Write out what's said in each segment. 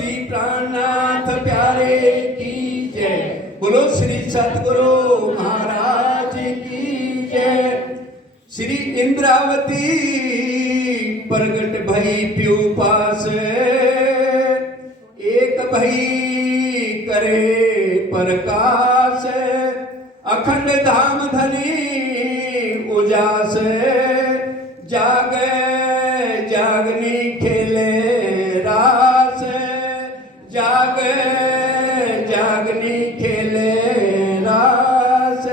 श्री प्राणनाथ प्यारे की जय। बोलो श्री सतगुरु महाराज की जय। श्री इंद्रावती प्रगट भई प्यू पास, एक भई करे प्रकाश, अखंड धाम धनी उजास, जागे जागनी खेले रास, जागे जागनी खेले रास।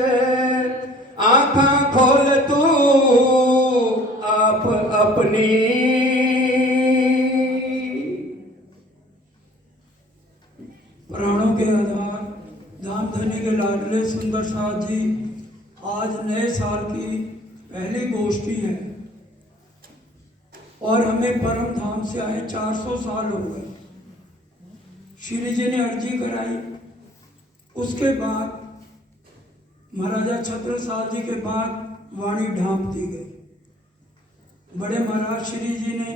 आँखा खोल तू आप अपनी, प्राणों के आधार धाम धनी के लाडले सुंदर साथ जी आज नए साल की पहली गोष्ठी है और हमें परम धाम से आए 400 साल हो गए। श्री जी ने अर्जी कराई, उसके बाद महाराजा छत्रसाल जी के बाद वाणी ढांप दी गई। बड़े महाराज श्री जी ने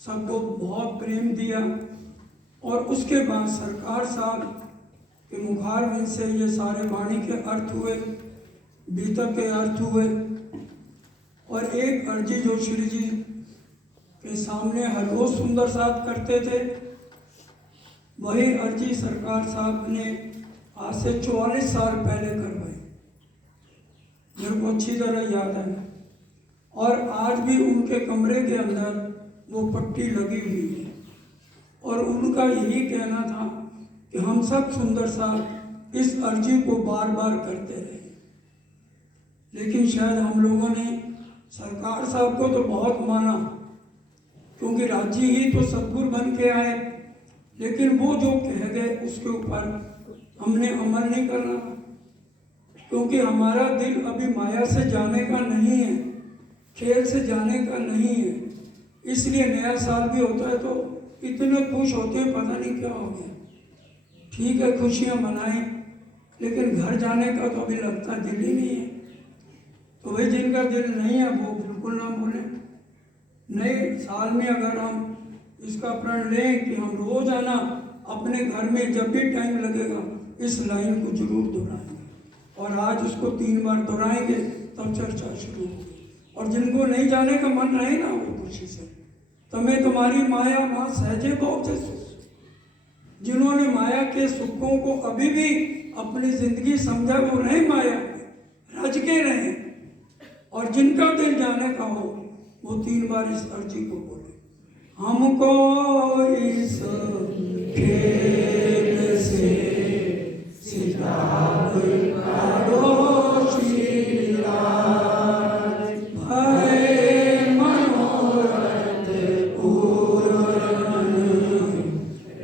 सबको बहुत प्रेम दिया और उसके बाद सरकार साहब के मुखारविंद से ये सारे वाणी के अर्थ हुए, बीतक के अर्थ हुए। और एक अर्जी जो श्री जी के सामने हर रोज सुंदर साथ करते थे, वही अर्जी सरकार साहब ने आज से 44 साल पहले करवाई। मेरे को अच्छी तरह याद है और आज भी उनके कमरे के अंदर वो पट्टी लगी हुई है और उनका यही कहना था कि हम सब सुंदर साथ इस अर्जी को बार बार करते रहे। लेकिन शायद हम लोगों ने सरकार साहब को तो बहुत माना, क्योंकि राज्य ही तो सद्गुरु बन के आए, लेकिन वो जो कह गए उसके ऊपर हमने अमल नहीं करना, क्योंकि हमारा दिल अभी माया से जाने का नहीं है, खेल से जाने का नहीं है। इसलिए नया साल भी होता है तो इतने खुश होते हैं, पता नहीं क्या हो गया। ठीक है, खुशियाँ मनाएं, लेकिन घर जाने का तो अभी लगता दिल ही नहीं है। तो वही जिनका दिल नहीं है वो बिल्कुल ना बोले। नए साल में अगर हम इसका प्रण लें कि हम रोजाना अपने घर में जब भी टाइम लगेगा इस लाइन को जरूर दोहराएंगे, और आज उसको 3 बार दोहराएंगे तब चर्चा शुरू होगी। और जिनको नहीं जाने का मन रहे ना वो खुशी से, तमें तुम्हारी माया माँ सहजे पहुँचे। जिन्होंने माया के सुखों को अभी भी अपनी जिंदगी समझा वो रहे माया में, रज के रहे। और जिनका दिल जाने का हो वो 3 बार इस अर्जी को बोले, हमको इस खेल से सितार काढ़ो श्रीराज, भय मनोरथ पूर्ण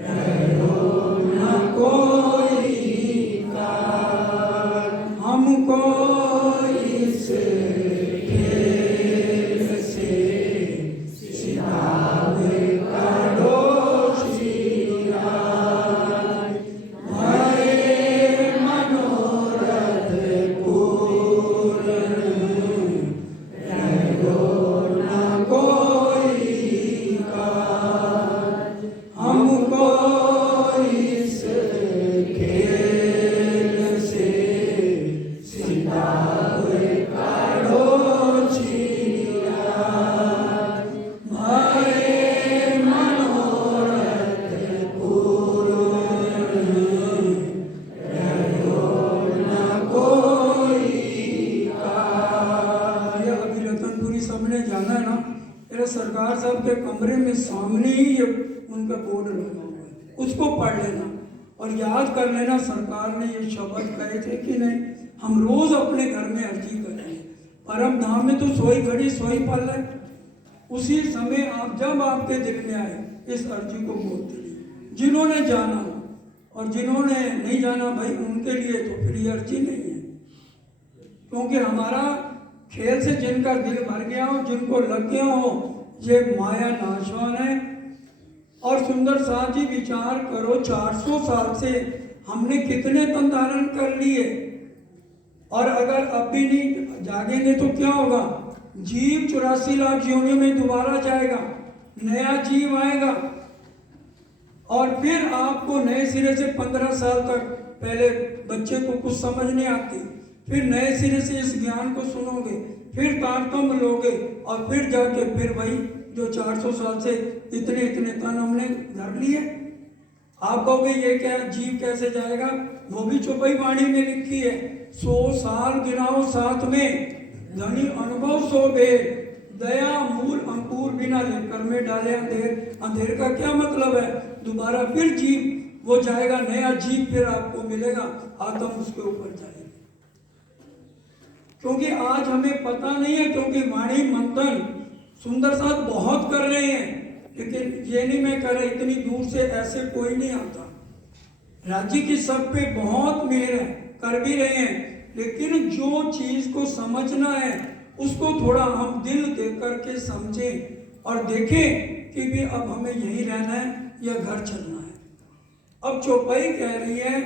रहो न कोई काज। हमको इस सरकार साहब के कमरे में सामने ही उनका बोर्ड लगा हुआ है, उसको पढ़ लेना और याद कर लेना। सरकार ने ये शब्द कहे थे कि नहीं, हम रोज अपने घर में अर्जी करेंगे। परम धाम में तो सोई घड़ी सोई पल है, उसी समय आप जब आपके दिल में आए इस अर्जी को बोलते रहिए। जिन्होंने जाना हो और जिन्होंने नहीं जाना भाई उनके लिए तो फिर ये अर्जी नहीं है, क्योंकि हमारा खेल से जिनका दिल भर गया हो, जिनको लग गया हो ये माया नाशवान है। और सुंदर साथ जी विचार करो, 400 साल से हमने कितने तन धारण कर लिए, और अगर अब भी नहीं जागेंगे तो क्या होगा? जीव 84 लाख योनियों में दोबारा जाएगा, नया जीव आएगा और फिर आपको नए सिरे से 15 साल तक पहले बच्चे को कुछ समझ नहीं आती, फिर नए सिरे से इस ज्ञान को सुनोगे, फिर तारतम्य लोगे और फिर जाके फिर वही जो 400 साल से इतने इतने तन हमने धर लिए। आप कहोगे ये क्या जीव कैसे जाएगा, वो भी चौपाई वाणी में लिखी है, 100 साल गिनाओ साथ में धनी अनुभव सो बेर, दया मूल अंकुर बिना लेकर में डाले अंधेर। अंधेर का क्या मतलब है, दोबारा फिर जीव वो जाएगा, नया जीव फिर आपको मिलेगा, आत्म उसके ऊपर जाएगी। क्योंकि आज हमें पता नहीं है, क्योंकि वाणी मंथन सुंदर साथ बहुत कर रहे हैं, लेकिन ये नहीं मैं कर रहा, इतनी दूर से ऐसे कोई नहीं आता। राज्य की सब पे बहुत मेहर है, कर भी रहे हैं, लेकिन जो चीज को समझना है उसको थोड़ा हम दिल दे करके समझें और देखें कि भी अब हमें यहीं रहना है या घर चलना है। अब चौपाई कह रही है,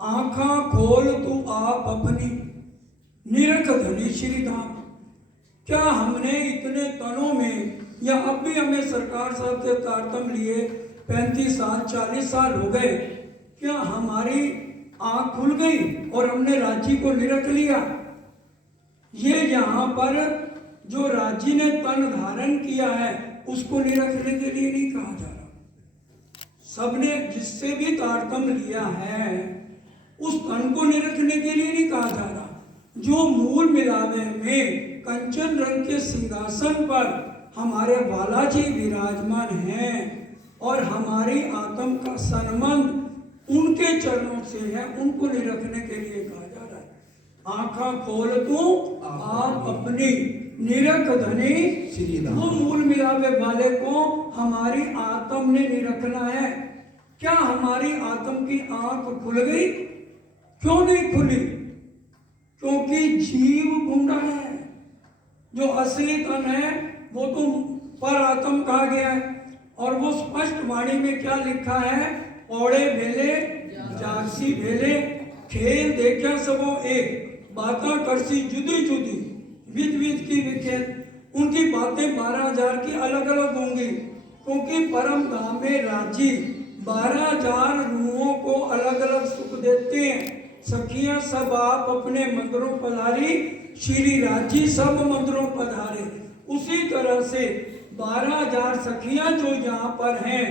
आंखा खोल तू आप अपनी निरख धनी श्री धाम। क्या हमने इतने तनों में, या अब भी हमें सरकार साहब से तारतम्य लिए 35 साल 40 साल हो गए, क्या हमारी आंख खुल गई और हमने राज्य को निरख लिया? ये यहाँ पर जो राज्य ने तन धारण किया है उसको निरखने के लिए नहीं कहा जा रहा। सबने जिससे भी तारतम्य लिया है उस तन को निरखने के लिए नहीं कहा जा रहा। जो मूल मिलावे में कंचन रंग के सिंहासन पर हमारे बालाजी विराजमान हैं और हमारी आत्म का संबंध उनके चरणों से है, उनको निरखने के लिए कहा जा रहा है। आंखा खोल तू आप अपनी निरख धनी श्री धाम। वो मूल मिलावे वाले को हमारी आत्म ने निरखना है। क्या हमारी आत्म की आंख खुल गई? क्यों नहीं खुली? क्योंकि जीव भूंडा है। जो असली तन है वो तो पर आत्म कहा गया है, और वो स्पष्ट वाणी में क्या लिखा है, ओड़े भेले जागसी भेले खेल देखा सबो एक, बाता करसी जुदी जुदी विध विध की विखेत। उनकी बातें 12,000 की अलग अलग होंगी, क्योंकि परम धाम में राजी 12,000 रूहों को अलग अलग सुख देते हैं। सखियां सब आप अपने मंदिरों पधारी, श्री राजी सब मंदिरों पधारे। उसी तरह से 12,000 सखियां जो यहाँ पर हैं,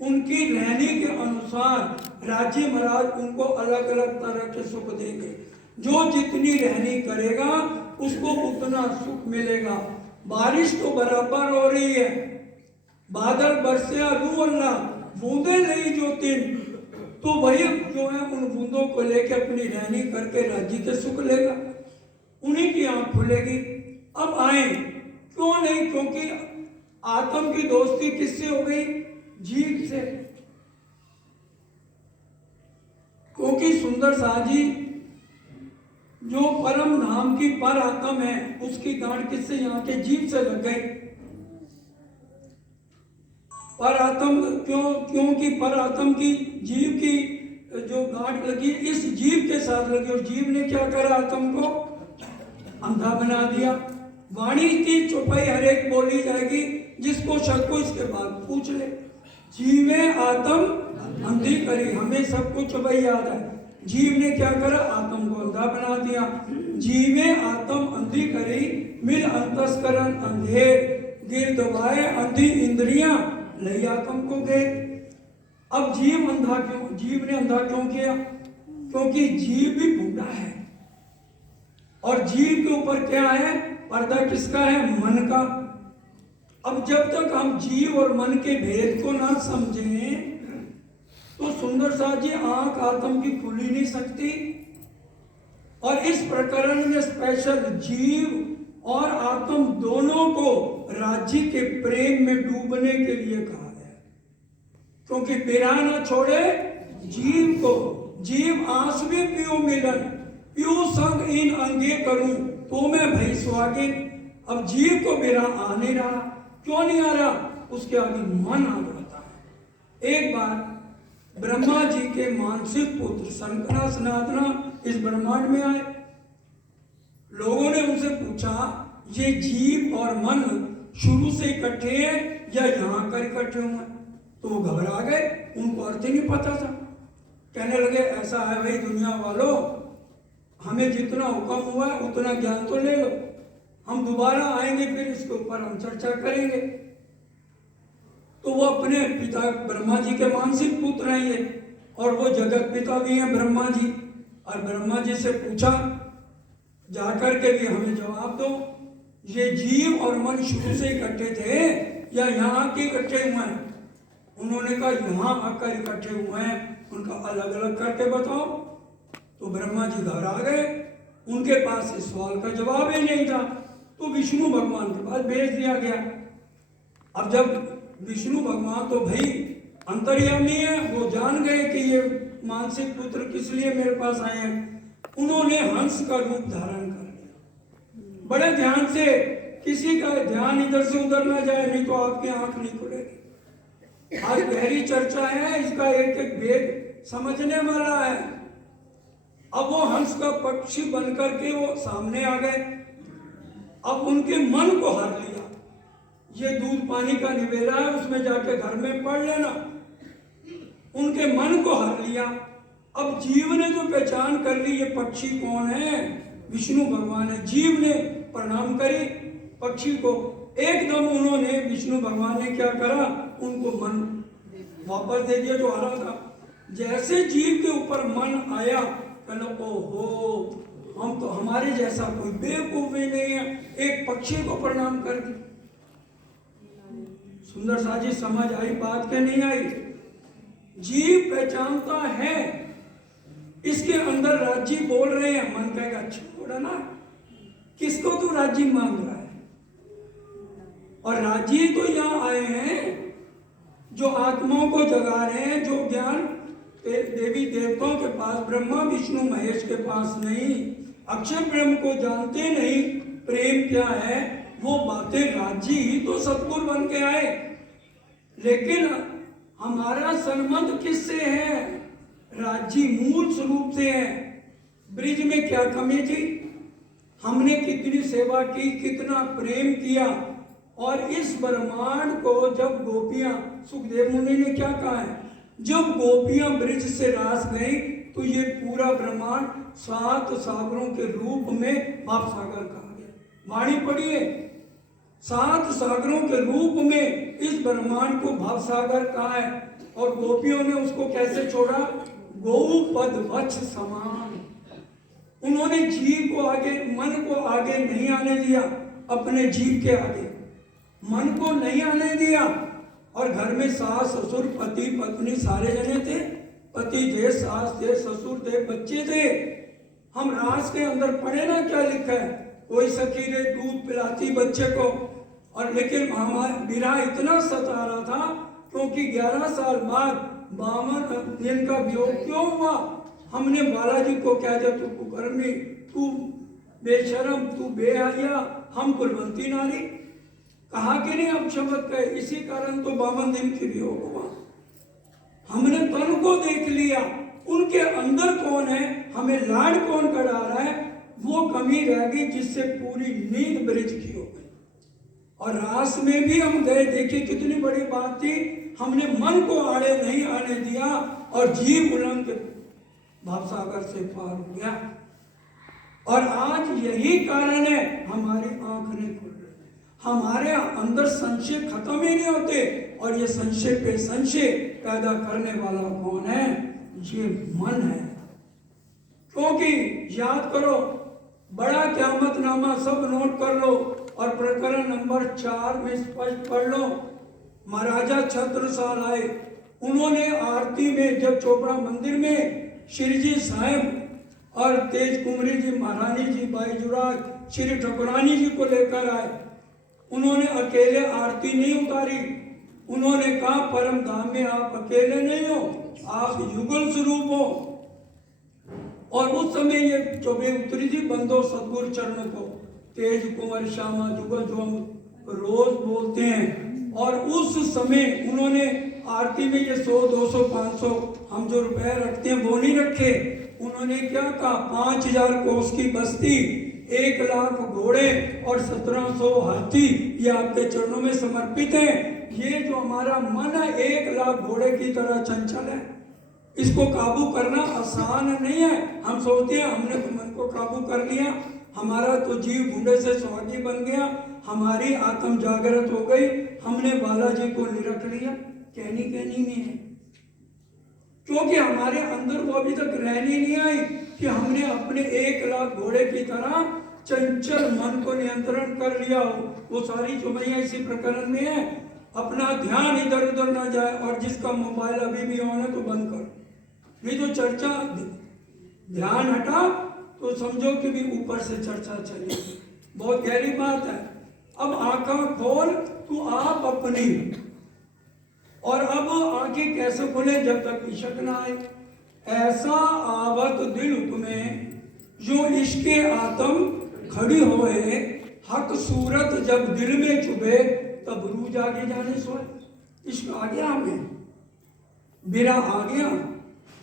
उनकी रहने के अनुसार राजी महाराज उनको अलग अलग तरह के सुख देंगे। जो जितनी रहनी करेगा उसको उतना सुख मिलेगा। बारिश तो बराबर हो रही है, बादल बरसे रू अल्लाह बूंदे नहीं जो तीन, तो वही जो है उन बूंदों को लेके अपनी रहनी करके राज्य के सुख लेगा, उन्हीं की आंख खुलेगी। अब आए क्यों नहीं? क्योंकि आत्म की दोस्ती किससे हो गई? जीव से। क्योंकि सुंदर साजी जो परम धाम की पर आत्म है उसकी गांठ किससे? यहाँ के जीव से लग गई। पर आत्म क्योंकि पर आत्म की जीव की जो गांठ लगी इस जीव के साथ लगी, और जीव ने क्या करा? आत्म को अंधा बना दिया। वाणी की चौपाई हर एक बोली जाएगी, जिसको शक को इसके बाद पूछ ले। जीवे आत्म अंधी करी, हमें सबको चौपाई याद है। जीव ने क्या करा? आत्म को अंधा बना दिया। जीवे आत्म अंधी करी, मिल अंतस्करण अंधेर, गिर दबाए अंधी इंद्रियां लई आत्म को गए। अब जीव अंधा क्यों? जीव ने अंधा क्यों किया? क्योंकि जीव भी बूढ़ा है, और जीव के ऊपर क्या है? पर्दा किसका है? मन का। अब जब तक हम जीव और मन के भेद को ना समझें तो सुंदर साथ जी आंख आत्म की खुल ही नहीं सकती। और इस प्रकरण में स्पेशल जीव और आत्म दोनों को राज्य के प्रेम में डूबने के लिए कहा गया, क्योंकि बिरहा न छोड़े जीव को। जीव आंस में पियो मिलन, पियो संग इन अंगे करूं तो मैं भई स्वागे। अब जीव को बिरहा आ नहीं रहा। क्यों नहीं आ रहा? उसके आगे मन आ जाता है। एक बार ब्रह्मा जी के मानसिक पुत्र संकरा सनातना इस ब्रह्मांड में आए। लोगों ने उनसे पूछा, ये जीव और मन शुरू से इकट्ठे हैं या यहाँ कर इकट्ठे हुए? तो वो घबरा गए, उनको अर्थ ही नहीं पता था। कहने लगे ऐसा है भाई दुनिया वालों, हमें जितना हुक्म हुआ है उतना ज्ञान तो ले लो, हम दोबारा आएंगे फिर इसके ऊपर हम चर्चा करेंगे। तो वो अपने पिता ब्रह्मा जी के मानसिक पुत्र हैं ये, और वो जगत पिता भी हैं ब्रह्मा जी। और ब्रह्मा जी से पूछा जाकर के भी हमें जवाब दो, ये जीव और मन शुरू से इकट्ठे थे या यहाँ के इकट्ठे हुए हैं? उन्होंने कहा यहाँ आकर इकट्ठे हुए हैं, उनका अलग अलग करके बताओ। तो ब्रह्मा जी घबरा गए, उनके पास इस सवाल का जवाब ही नहीं था। तो विष्णु भगवान के पास भेज दिया गया। अब जब विष्णु भगवान तो भाई अंतर्यामी है, वो जान गए कि ये मानसिक पुत्र किस लिए मेरे पास आए हैं। उन्होंने हंस का रूप धारण कर लिया। बड़े ध्यान से, किसी का ध्यान इधर से उधर ना जाए, नहीं तो आपकी आंख नहीं खुलेगी। आज गहरी चर्चा है, इसका एक एक भेद समझने वाला है। अब वो हंस का पक्षी बनकर के वो सामने आ गए। अब उनके मन को हर लिया। ये दूध पानी का निवेला है, उसमें जाके घर में पढ़ लेना। उनके मन को हर लिया। अब जीव ने जो पहचान कर ली ये पक्षी कौन है, विष्णु भगवान है। जीव ने प्रणाम करी पक्षी को, एकदम उन्होंने, विष्णु भगवान ने क्या करा, उनको मन वापस दे दिया जो आ रहा था। जैसे जीव के ऊपर मन आया, कहना ओहो, हम तो, हमारे जैसा कोई बेवकूफ भी नहीं है, एक पक्षी को प्रणाम कर दी। सुंदर सा जी समझ आई बात के नहीं आई? जीव पहचानता है, इसके अंदर राज्य बोल रहे हैं, मन कहेगा छोड़ा ना, किसको तू राज्य मांग रहा है? और राज्य तो यहाँ आए हैं जो आत्माओं को जगा रहे हैं, जो ज्ञान देवी देवताओं के पास, ब्रह्मा विष्णु महेश के पास नहीं, अक्षर ब्रह्म को जानते नहीं प्रेम क्या है, वो बातें राज्य ही तो सतगुरु बन के आए। लेकिन हमारा संबंध किससे है? राज्य मूल स्वरूप से है। ब्रिज में क्या कमी थी? हमने कितनी सेवा की, कितना प्रेम किया। और इस ब्रह्मांड को जब गोपियां, सुखदेव मुनि ने क्या कहा है, जब गोपियां ब्रिज से रास गई तो ये पूरा ब्रह्मांड 7 सागरों के रूप में भाव सागर कहा गया। वाणी पढ़िए, 7 सागरों के रूप में इस ब्रह्मांड को भाव सागर कहा है। और गोपियों ने उसको कैसे छोड़ा? गौ पद वत्स समान। उन्होंने जीव को आगे, मन को आगे नहीं आने दिया, अपने जीव के आगे मन को नहीं आने दिया। और घर में सास ससुर पति पत्नी सारे जने थे, पति थे, सास थे, ससुर थे, बच्चे थे। हम रास के अंदर पढ़े ना क्या लिखा है, कोई सखी रे दूध पिलाती बच्चे को। और लेकिन विरह इतना सता रहा था क्योंकि 11 साल बाद 52 दिन का वियोग क्यों हुआ? हमने बालाजी को कह दिया तू कुकर्मी, तू बेशरम, तू बेहया, हम कुलवंती नारी। कहा कि नहीं अब शब्द कहे, इसी कारण तो 52 दिन की वियोग हुआ। हमने तन को देख लिया, उनके अंदर कौन है, हमें लाड कौन करा रहा है, वो कमी रह गई जिससे पूरी नींद ब्रिज की हो गई। और रास में भी हम गए, देखिए कितनी बड़ी बात थी, हमने मन को आड़े नहीं आने दिया और जीव उलंग भावसागर से पार हो गया। और आज यही कारण है हमारी आंख नहीं खुल रही, हमारे अंदर संशय खत्म ही नहीं होते। और ये संशय पे संशय पैदा करने वाला कौन है? ये मन है। क्योंकि याद करो, बड़ा क़यामतनामा सब नोट कर लो और प्रकरण नंबर 4 में स्पष्ट पढ़ लो। महाराजा छत्रसाल आए, उन्होंने आरती में जब चोपड़ा मंदिर में श्री जी साहब और तेज कुंवरी जी, महारानी जी, बाईजुराज, श्री ठकुरानी जी को लेकर आए। उन्होंने अकेले आरती नहीं उतारी, उन्होंने कहा परम धाम में आप अकेले नहीं हो, आप युगल स्वरूप हो। और उस समय ये चौबे उतरी थी बंदो सदगुरु चरणों को, तेज कुंवर श्यामा जुगल जो हम रोज बोलते हैं। और उस समय उन्होंने आरती में ये 100, 200, 500 हम जो रुपए रखते हैं वो नहीं रखे। उन्होंने क्या कहा, 5000 कोस की बस्ती, 1 लाख घोड़े और 1700 हाथी ये आपके चरणों में समर्पित हैं। ये जो हमारा मन है 1,00,000 घोड़े की तरह चंचल है, इसको काबू करना आसान नहीं है। हम सोचते हैं हमने तो मन को काबू कर लिया, हमारा तो जीव भूडे से सुहागी बन गया, हमारी आत्म जागृत हो गई, हमने बालाजी को निरख लिया। कहनी कहनी में है, क्योंकि हमारे अंदर वो अभी तक रहनी नहीं आई कि हमने अपने 1,00,000 घोड़े की तरह चंचल मन को नियंत्रण कर लिया हो। वो सारी चुमैया इसी प्रकरण में है। अपना ध्यान इधर उधर ना जाए, और जिसका मोबाइल अभी भी ऑन है तो बंद कर, नहीं तो चर्चा ध्यान हटा तो समझो कि भी ऊपर से चर्चा चली। बहुत गहरी बात है। अब आंखें खोल तू आप अपनी, और अब आंखें कैसे खोले? जब तक इश्क ना आए। ऐसा आवत दिल तुम्हें जो इश्के आत्म खड़ी होए, हक सूरत जब दिल में चुभे, तब रू जागे जाने सोए। इश्क आ गया हमें, बिरा आ गया।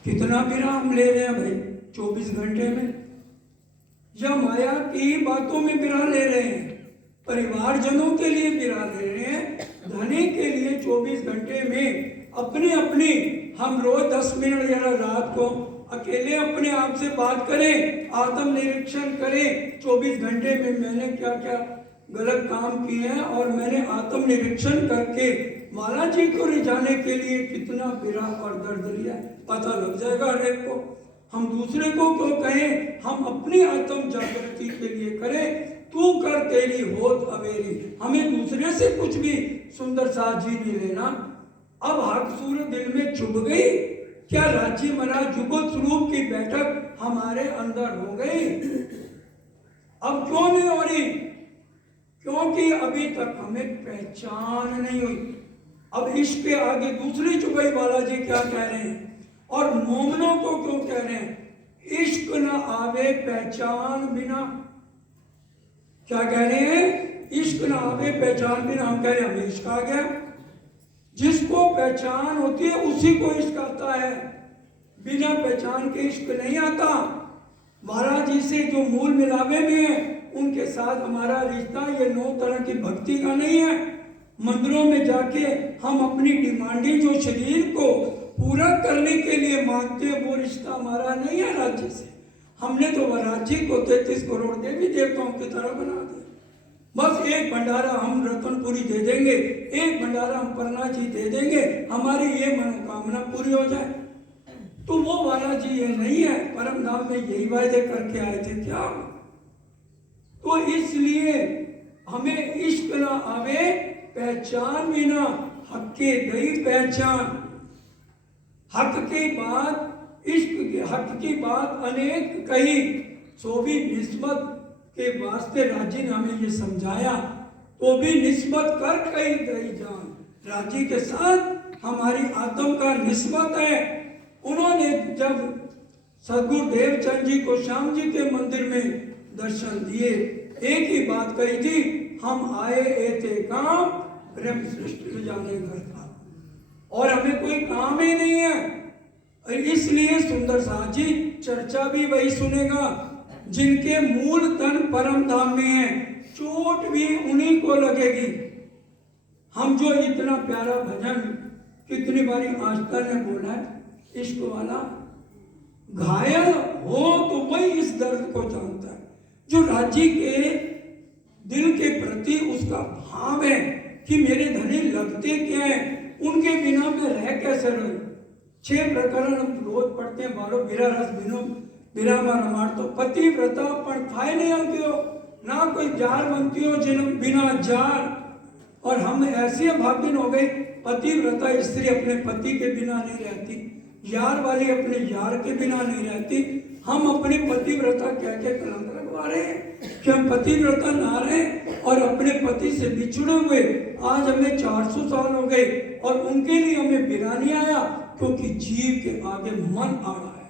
कितना बिरा हम ले रहे हैं भाई 24 घंटे में, या माया की बातों में बिरा ले रहे हैं, परिवारजनों के लिए बिरा ले रहे हैं, धनी के लिए 24 घंटे में अपनी अपनी। हम रोज 10 मिनट या रात को अकेले अपने आप से बात करें, आत्म निरीक्षण करें 24 घंटे में मैंने क्या क्या गलत काम किए हैं, और मैंने आत्म निरीक्षण करके माला जी को रिझाने के लिए कितना बिरा और दर्द लिया, पता लग जाएगा हर एक को। हम दूसरे को क्यों कहें, हम अपनी आत्म जागृति के लिए करें। तू कर तेरी होत अवेरी, हमें दूसरे से कुछ भी सुंदर साजी नहीं लेना। अब हक सूरत दिल में चुभ गई, क्या राज्य महाराज जुगत स्वरूप की बैठक हमारे अंदर हो गई? अब क्यों नहीं हो रही? क्योंकि अभी तक हमें पहचान नहीं हुई। अब इश्क के आगे दूसरी चुपई बालाजी क्या कह रहे हैं, और मोमनों को क्यों कह रहे हैं? इश्क न आवे पहचान बिना। क्या कह रहे हैं? इश्क न आवे पहचान बिना। हम कह रहे हैं हमें इश्क आ गया। जिसको पहचान होती है उसी को इश्क आता है, बिना पहचान के इश्क नहीं आता। महाराज जी से जो मूल मिलावे में है उनके साथ हमारा रिश्ता ये 9 तरह की भक्ति का नहीं है। मंदिरों में जाके हम अपनी डिमांडें जो शरीर को पूरा करने के लिए मांगते हैं, वो रिश्ता हमारा नहीं है राज्य से। हमने तो राज्य को 33 करोड़ देवी देवताओं की तरह बना दिया। बस एक भंडारा हम रतनपुरी दे देंगे, एक भंडारा हम परना जी दे देंगे, हमारी ये मनोकामना पूरी हो जाए। तो वो वाला जी ये नहीं है। परम धाम में यही वायदे करके आए थे क्या? तो इसलिए हमें इश्क ना आवे पहचान बिना, हक के गई पहचान। हक की बात, इश्क के हक की बात अनेक कही, सो भी निस्बत के वास्ते राजी ने हमें ये समझाया, तो भी निस्बत कर कही गई जान। राजी के साथ हमारी आत्म का निस्बत है। उन्होंने जब सदगुरु देवचंद जी को श्याम जी के मंदिर में दर्शन दिए, एक ही बात कही थी, हम आए एते काम ब्रह्म सृष्टि जाने घर था, और हमें कोई काम ही नहीं है। इसलिए सुंदर साथ जी चर्चा भी वही सुनेगा जिनके मूल तन परम धाम में है, चोट भी उन्हीं को लगेगी। हम जो इतना प्यारा भजन कितनी बारी आस्था ने बोला है, इश्क वाला घायल हो तो वही इस दर्द को जानता है। जो राज्य के दिल के प्रति उसका भाव है कि मेरे धनी लगते क्या है, उनके बिना मैं रह कैसे रहूं। 6 प्रकरण हम रोज पढ़ते हैं, 12 बिरा रस बिनो बिरा मार तो पतिव्रता पण थाय नहीं हलती हो, ना कोई जार बनती हो जिन बिना जार। और हम ऐसे भाग्यन हो गए, पतिव्रता स्त्री अपने पति के बिना नहीं रहती, यार वाली अपने यार के बिना नहीं रहती। हम अपने पतिव्रता क्या क्या कलंक लगवा रहे हैं कि हम पतिव्रता ना रहे और अपने पति से बिछड़े हुए आज हमें 400 साल हो गए, और उनके लिए हमें बिना नहीं आया, क्योंकि जीव के आगे मन आ रहा है।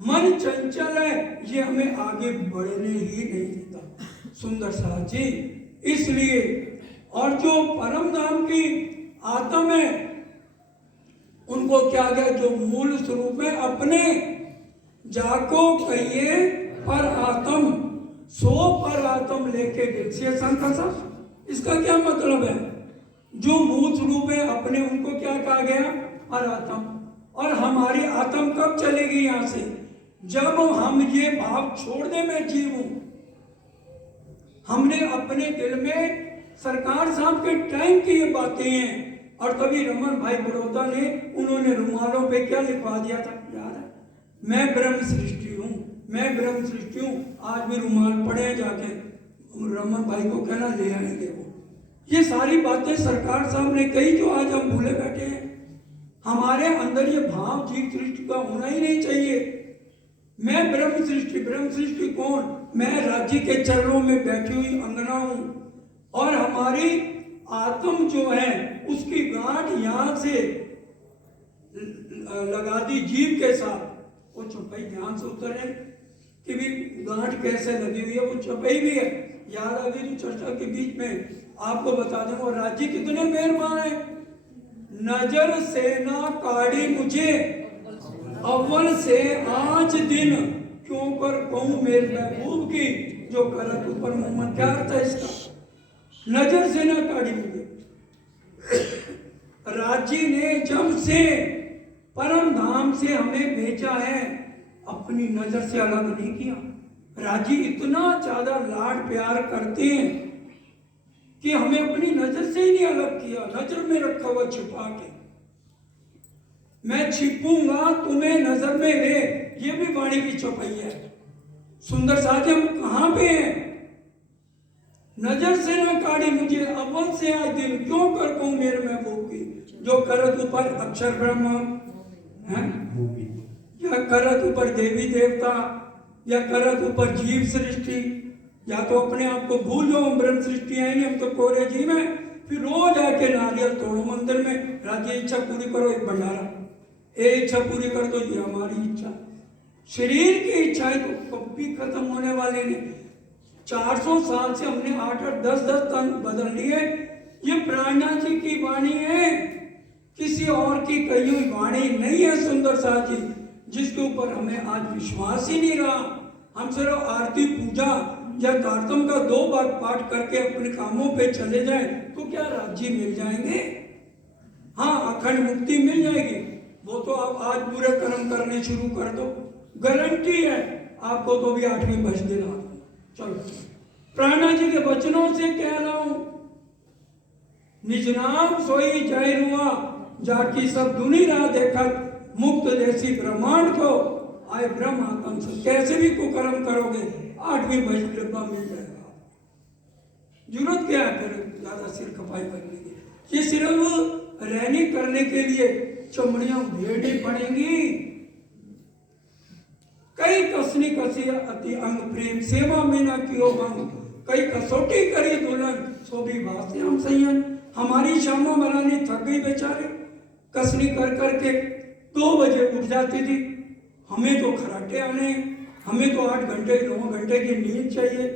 मन चंचल है, ये हमें आगे बढ़ने ही नहीं देता। सुंदर साथ जी इसलिए, और जो परम धाम की आत्म है उनको क्या गया, जो मूल स्वरूप है अपने जाको कहिए पर आत्म, सो पर आत्म लेके विकसित संकसा। इसका क्या मतलब है? जो मूल रूप है अपने, उनको क्या कहा गया? अरातम। और हमारी आत्म कब चलेगी यहां से? जब हम ये भाव छोड़ने में जीव हूं। हमने अपने दिल में सरकार साहब के टाइम की ये बातें हैं। और तभी रमन भाई बड़ौदा ने, उन्होंने रुमालों पे क्या लिखवा दिया था याद है? मैं ब्रह्म सृष्टि हूं, मैं ब्रह्म सृष्टि हूं। आज भी रुमाल पड़े जाके, रमन भाई को कहना ले आएंगे वो। ये सारी बातें सरकार साहब ने कही जो आज हम भूले बैठे हैं। हमारे अंदर ये भाव जीव सृष्टि का होना ही नहीं चाहिए। मैं ब्रह्म सृष्टि, ब्रह्म सृष्टि कौन? मैं राज्य के चरणों में बैठी हुई अंगना हूं। और हमारी आत्म जो है उसकी गांठ यहां से लगा दी जीव के साथ। वो चौपाई ध्यान से उतरे कि भी गांठ कैसे लगी हुई है, वो चौपाई भी है। याद आ गई तो चर्चा के बीच में आपको बता दूं, और राज्य कितने मेहरबान है। नजर से ना काढ़ी मुझे अव्वल से आज दिन, क्यों कर कहूं मेरे महबूब की जो करत ऊपर मोहम्मद। क्या अर्थ है इसका? नजर से ना काढ़ी मुझे। राज्य ने जब से परम धाम से हमें भेजा है, अपनी नजर से अलग नहीं किया। राजी इतना ज्यादा लाड प्यार करते हैं कि हमें अपनी नजर से ही नहीं अलग किया, नजर में रखा हुआ छिपा के। मैं छिपूंगा तुम्हें नजर में ले, ये भी वाणी की चौपाई है। सुंदर साथ हम कहां पे हैं? नजर से न काढ़ी मुझे अव्वल से आज दिन, क्यों कर कहूं मेरे महबूब की जो करत ऊपर अक्षर ब्रह्म है, या करत ऊपर देवी देवता, या करत ऊपर जीव सृष्टि। या तो अपने आप को भूल जाओ, ब्रह्म सृष्टि है नहीं, हम तो कोरे जीव हैं। फिर रोज आके नारियल तोड़ो मंदिर में, राज्य इच्छा पूरी करो, एक भंडारा, ये इच्छा पूरी कर दो, ये हमारी इच्छा। शरीर की इच्छाएं तो कभी खत्म होने वाली नहीं। 400 साल से हमने 8-8, 10-10 तन बदल लिए। ये प्राणनाथ जी की वाणी है, किसी और की कही हुई वाणी नहीं है सुंदर साथ जी, जिसके ऊपर हमें आज विश्वास ही नहीं रहा। हम सिर्फ आरती पूजा या तारतम का 2 बार पाठ करके अपने कामों पे चले जाएं तो क्या राज्य मिल जाएंगे? हाँ, अखंड मुक्ति मिल जाएगी। वो तो आप आज पूरे कर्म करने शुरू कर दो, गारंटी है आपको तो भी 8वीं बज देना। चलो, प्राणा जी के वचनों से कह रहा हूं, निज नाम सोई जय रुआ, जाकी सब दुनी रहा देखत, मुक्त जैसी ब्रह्मांड को आए ब्रह्म आत्म से। कैसे भी कुकर्म करोगे 8वीं बज डिब्बा मिल जाएगा। जरूरत क्या है फिर ज्यादा सिर खपाई करने की? ये सिर्फ रहने करने के लिए चमड़ियां भेड़नी पड़ेंगी। कई कसनी कसी अति अंग प्रेम, सेवा में न कियो भंग, कई कसौटी करी दुल्हन, सो भी भाषे हम संयन। हमारी शामा बनानी थक गई बेचारे, कसनी कर करके 2 बजे उठ जाती थी। हमें तो खराटे आने, हमें तो 8 घंटे 9 घंटे की नींद चाहिए।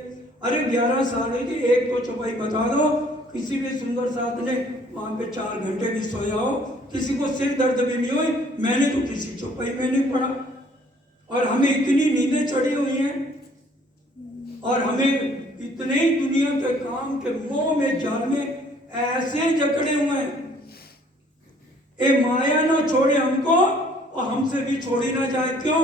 अरे 11 साल हुई थी, एक तो चौपाई बता दो किसी भी सुंदर साथ ने वहां पे 4 घंटे भी सोया हो, किसी को सिर दर्द भी नहीं हुई। मैंने तो किसी चौपाई में नहीं पढ़ा। और हमें इतनी नींदें चढ़ी हुई हैं, और हमें इतने ही दुनिया के काम के मोह में जाल में ऐसे जकड़े हुए हैं। ए माया ना छोड़े हमको और हमसे भी छोड़ी ना जाए। क्यों?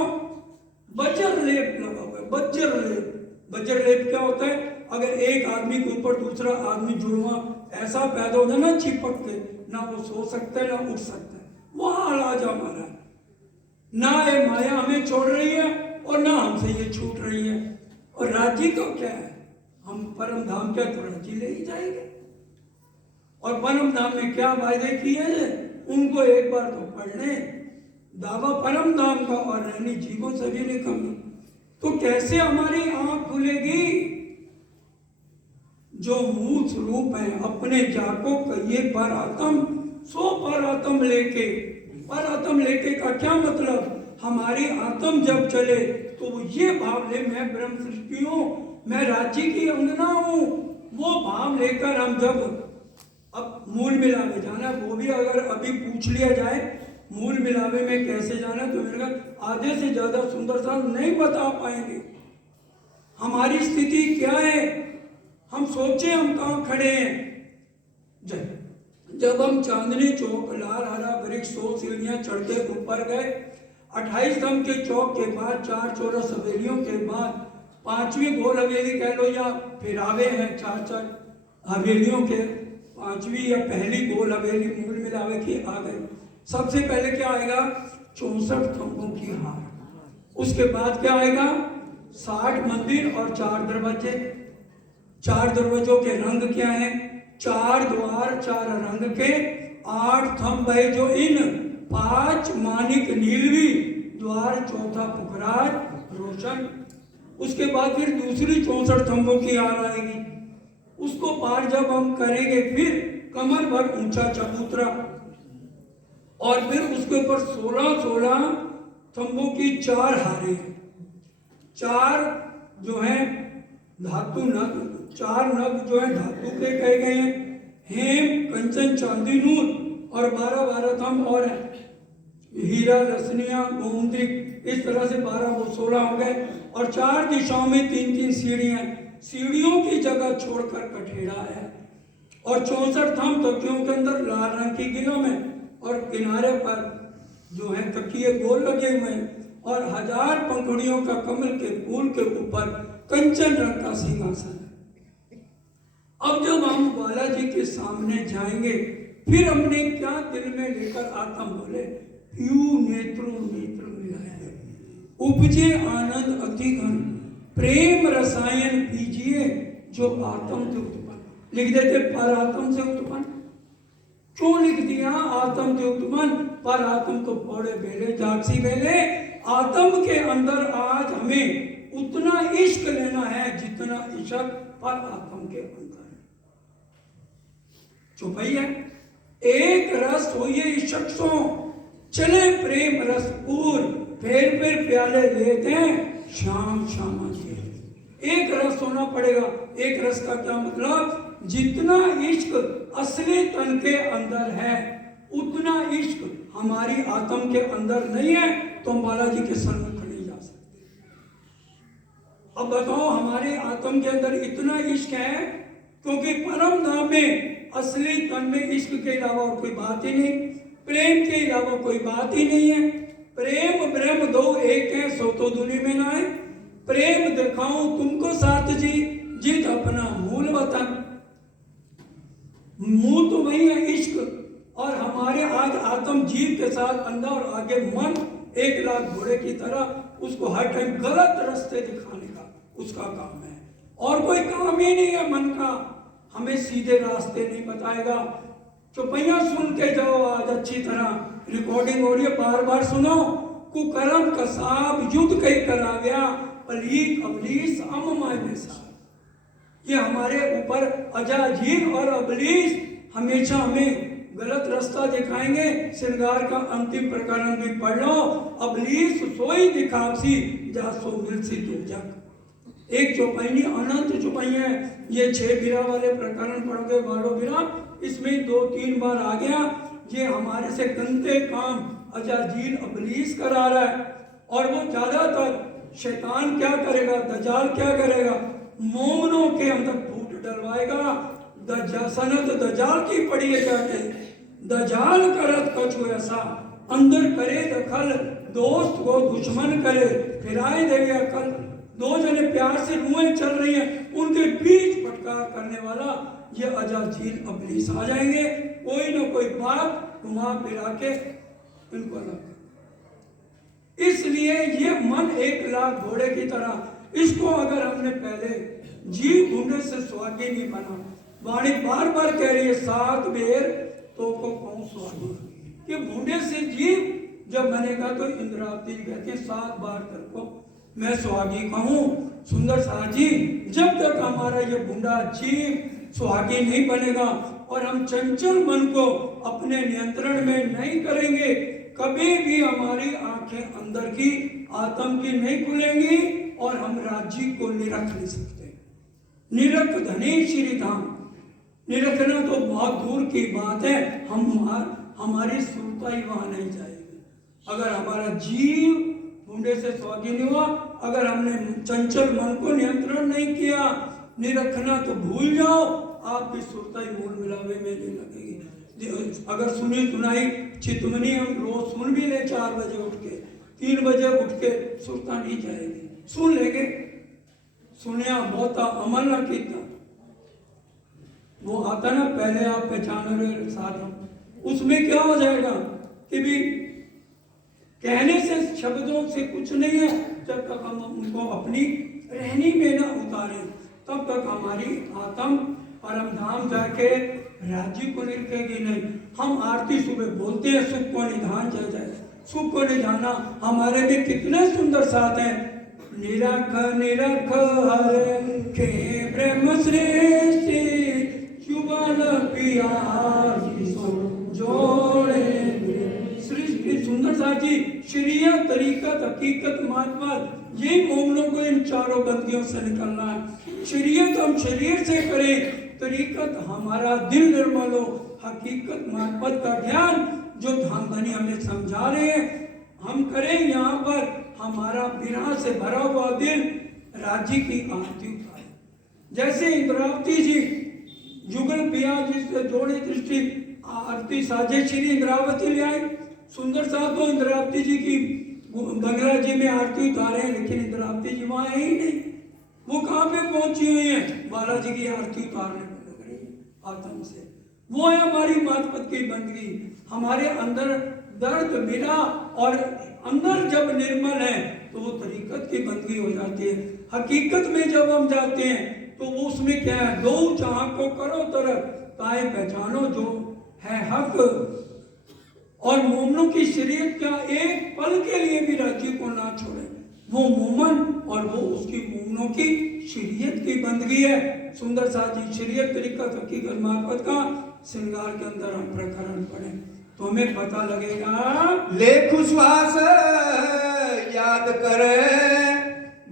वज्र लेप लगा हुआ है, वज्र लेप। वज्र लेप क्या होता है? अगर एक आदमी के ऊपर दूसरा आदमी जुड़वा ऐसा पैदा होता है ना, चिपक के, ना वो सो सकता है ना उठ सकता है। वहां इलाज हमारा, ना ये माया हमें छोड़ रही है और ना हमसे ये छूट रही है। और राज्य को क्या है? हम परम धाम क्या तो राज्य ले ही जाएंगे। और परम धाम में क्या वायदे किए हैं उनको एक बार तो पढ़ लें। दावा परम धाम का और रहनी जीवों से भी नहीं कमी। तो कैसे हमारी आंख खुलेगी? जो मूल स्वरूप है अपने जाको कहिए पर आत्म, सो पर आत्म लेके। पर आत्म लेके का क्या मतलब? हमारी आत्म जब चले तो वो ये भाव ले, मैं ब्रह्म सृष्टि हूं, मैं राज्य की अंगना हूं। वो भाव लेकर हम जब अब मूल मिलावे जाना, वो भी अगर अभी पूछ लिया जाए मूल मिलावे में कैसे जाना, तो मेरे ख्याल आधे से ज्यादा सुंदर साहब नहीं बता पाएंगे हमारी स्थिति क्या है। हम सोचे हम कहां खड़े हैं। जय जब हम चांदनी चौक लाल हरा वृक्ष 100 सीढ़ियां चढ़ते ऊपर गए, 28 स्तंभ के चौक के बाद 4 चौरस हवेलियों के बाद 5वीं गोल हवेली कह लो या फिरावे हैं 4 हवेलियों के, 5वीं या पहली गोल हवेली मूल मिलावे की आ गई। सबसे पहले क्या आएगा? 64 थंबों की हार। उसके बाद क्या आएगा? 60 मंदिर और 4 दरवाजे। 4 दरवाजों के रंग क्या है? 4 द्वार 4 रंग के, 8 थंब है जो इन, 5 मानिक नीलवी द्वार, चौथा पुखराज रोशन। उसके बाद फिर दूसरी 64 थंबों की हार आएगी। उसको पार जब हम करेंगे फिर कमर भर ऊंचा चबूतरा, और फिर उसके ऊपर 16 थंबों की 4 हारें, 4 जो है धातु नग, 4 नग जो है धातु के कहे गए हैं, हेम कंचन चांदी नूर, और 12 थंब और हीरा रसनिया गोमतिक, इस तरह से 12 वो 16 हो गए। और 4 दिशाओं में 3 सीढ़ियां, सीढ़ियों की जगह छोड़कर कठेड़ा है। और 64 थंब तकियों के अंदर लाल रंग की गिलों में, और किनारे पर जो है तकिए गोल लगे हुए हैं, और 1000 पंखुड़ियों का कमल के फूल के ऊपर कंचन रंग का सिंहासन है। अब जब हम बालाजी के सामने जाएंगे, फिर हमने क्या दिल में लेकर आत्म बोले, पीयू नेत्रों नेत्र मिलाए, उपजे आनंद अति घन, प्रेम रसायन पीजिए जो आत्म से उत्पन्न। लिख देते पर आत्म से उत्पन्न, क्यों लिख दिया आत्म से उत्पन्न? पर आत्म को पौड़े बेले जागसी बेले, आत्म के अंदर आज हमें उतना इश्क लेना है जितना इश्क पर आत्म के अंदर है। चुपई है, एक रस होइए इश्क सो, चले प्रेम रस पूर, फिर प्याले लेते हैं शाम शामा जी। एक रस होना पड़ेगा। एक रस का क्या मतलब? जितना इश्क असली तन के अंदर है, उतना इश्क हमारी आत्म के अंदर नहीं है, तो हम बालाजी के सन्मुख नहीं जा सकते। अब बताओ, हमारे आत्म के अंदर इतना इश्क है, क्योंकि परम धाम में असली तन में इश्क के अलावा और कोई बात ही नहीं, प्रेम के अलावा कोई बात ही नहीं है। प्रेम ब्रह्म दो एक है, सो तो दुनिया में ना है। प्रेम दिखाऊं तुमको साथ जी, जित अपना मूल वतन। मुंह तो वही है इश्क, और हमारे आज आत्म जीव के साथ अंदर और आगे मन 1 लाख घोड़े की तरह उसको हर टाइम गलत रास्ते दिखाने का उसका काम है, और कोई काम ही नहीं है मन का। हमें सीधे रास्ते नहीं बताएगा। चुपैया सुन के जाओ, आज अच्छी तरह रिकॉर्डिंग हो रही है, बार सुनो। कुकर्म कसाब युद्ध कई करा गया, पलीक अबलीस अम माय में सा। ये हमारे ऊपर अजाजील और अबलीस हमेशा हमें गलत रास्ता दिखाएंगे। श्रृंगार का अंतिम प्रकरण भी पढ़ लो, अबलीस सोई दिखावसी जा सो मिल सी दूजक। एक चौपाई अनंत चौपाई है, ये 6 बिरा वाले प्रकरण पढ़ गए, 12 बिरा, इसमें 2-3 बार आ गया। ये हमारे से गंदे काम अजाजील अबलीस करा रहा है, और वो ज्यादातर शैतान क्या करेगा, दजाल क्या करेगा, मोमनों के अंदर फूट डलवाएगा। सनत दजाल की पड़ी है जाके, दजाल करत कछु ऐसा, अंदर करे दखल, दोस्त को दुश्मन करे, फिराए देवे अकल। 2 जने प्यार से रुएं चल रही हैं, उनके बीच फटकार करने वाला ये अजाजील अबलीस आ जाएंगे। कोई ना कोई बात घुमा फिरा के इनको अलग। इसलिए ये मन 1 लाख घोड़े की तरह, इसको अगर हमने पहले जीव ढूंढने से स्वागी नहीं बना, वाणी बार कह रही है 7 बेर तो को कौन स्वागी, कि ढूंढे से जीव जब बनेगा तो इंद्रावती कहते हैं 7 बार तेरे को मैं स्वागी कहूं। सुंदर साजी, जब तक हमारा ये बूढ़ा जीव स्वागी नहीं बनेगा और हम चंचल मन को अपने नियंत्रण में नहीं करेंगे, कभी भी हमारी आंखें अंदर की आत्म की नहीं खुलेंगी और हम राज्य को निरख नहीं सकते। निरख धनी श्री धाम, निरखना तो बहुत दूर की बात है, हमारी सुरता ही वहां नहीं जाएगी। अगर हमारा जीव बूढ़े से स्वागी नहीं हुआ, अगर हमने चंचल मन को नियंत्रण नहीं किया, निरखना तो भूल जाओ, आपकी सुरता ही मूल मिलावे में नहीं लगेगी। अगर सुनी सुनाई चितमनी हम रोज सुन भी ले 4 बजे उठ के, 3 बजे उठ के, सुरता नहीं जाएगी, सुन लेंगे। सुनिया बहुता अमल न कीता, वो आता ना पहले आप पहचानो रहे साधन, उसमें क्या हो जाएगा कि भी कहने से शब्दों से कुछ नहीं है, जब तक हम उनको अपनी रहनी में ना उतारें तब तक हमारी आत्म परम धाम जाके राज्य को निरखेगी नहीं। हम आरती सुबह बोलते हैं सुख को निधान जय जय, सुख को निधाना हमारे भी कितने सुंदर साथ हैं। निरख निरख हरे के ब्रह्म सृष्टि जुगल पियासी सो जोड़े सृष्टि सुंदर साथी शरीयत तरीकत हकीकत मार्फत ये मोमनों को इन चारों बंदियों से निकलना है। शरीयत हम शरीर से करें, तरीकत हमारा दिल निर्मल हो, हकीकत मार्फत का ज्ञान जो धाम धनी हमें समझा रहे हैं हम करें। यहाँ पर हमारा विरह से भरा हुआ दिल राज्य की आरती उठाए, जैसे इंद्रावती जी जुगल पिया जिससे जोड़े दृष्टि आरती साजे श्री इंद्रावती ले आए। सुंदर साहब तो इंद्रावती जी की बंगला जी में आरती उतारे हैं, लेकिन इंद्रावती जी वहां है ही नहीं। वो कहाँ पे पहुंची हुई है? बालाजी की आरती उतारने में लग रही है आत्म से। वो है हमारी मातपत की बंदगी। हमारे अंदर दर्द बिना और अंदर जब निर्मल है तो वो तरीकत की बंदगी हो जाती है। हकीकत में जब हम जाते हैं तो उसमें क्या है, दो चाह को करो तरफ ताए पहचानो जो है हक। और मोमनों की शरीयत क्या एक पल के लिए भी राज्य को ना छोड़े, वो मोमन और वो उसकी मोमनों की शरीयत की बंदगी है। सुंदर साजी शरीयत तरीकत हकीकत मार्फत का श्रृंगार के अंदर हम प्रकरण पढ़े तो हमें पता लगेगा। लेख श्वास याद करे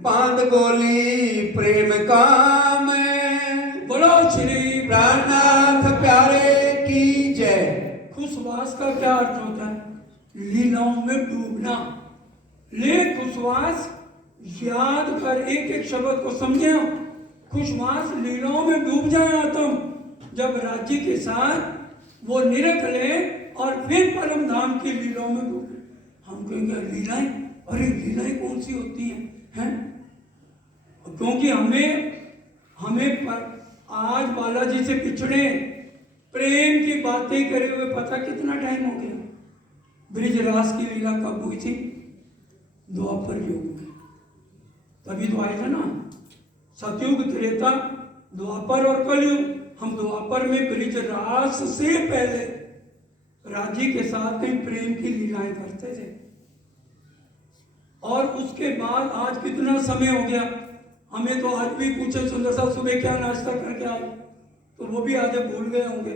बांध गोली प्रेम काम, बोलो श्री प्राणनाथ प्यारे की जय। खुशवास का क्या अर्थ होता है? लीलाओं में डूबना। ले खुशवास याद कर, एक एक शब्द को समझे। खुशवास लीलाओं में डूब जाए तुम, जब राज्य के साथ वो निरख ले और फिर परम धाम की लीलाओं में डूबे। हम कहेंगे लीलाएं, अरे लीलाएं कौन सी होती हैं? क्योंकि हमें आज बालाजी से पिछड़े प्रेम की बातें करे हुए पता कितना टाइम हो गया। ब्रिजरास की लीला कब हुई थी? द्वापर युग में, तभी तो आएगा ना। सतयुग, त्रेता, द्वापर और कलयुग। हम द्वापर में ब्रिजरास से पहले राज्य के साथ में प्रेम की लीलाएं करते थे, और उसके बाद आज कितना समय हो गया। हमें तो आज भी पूछे सुंदर साहब सुबह क्या नाश्ता करके आए, तो वो भी आधे भूल गए होंगे।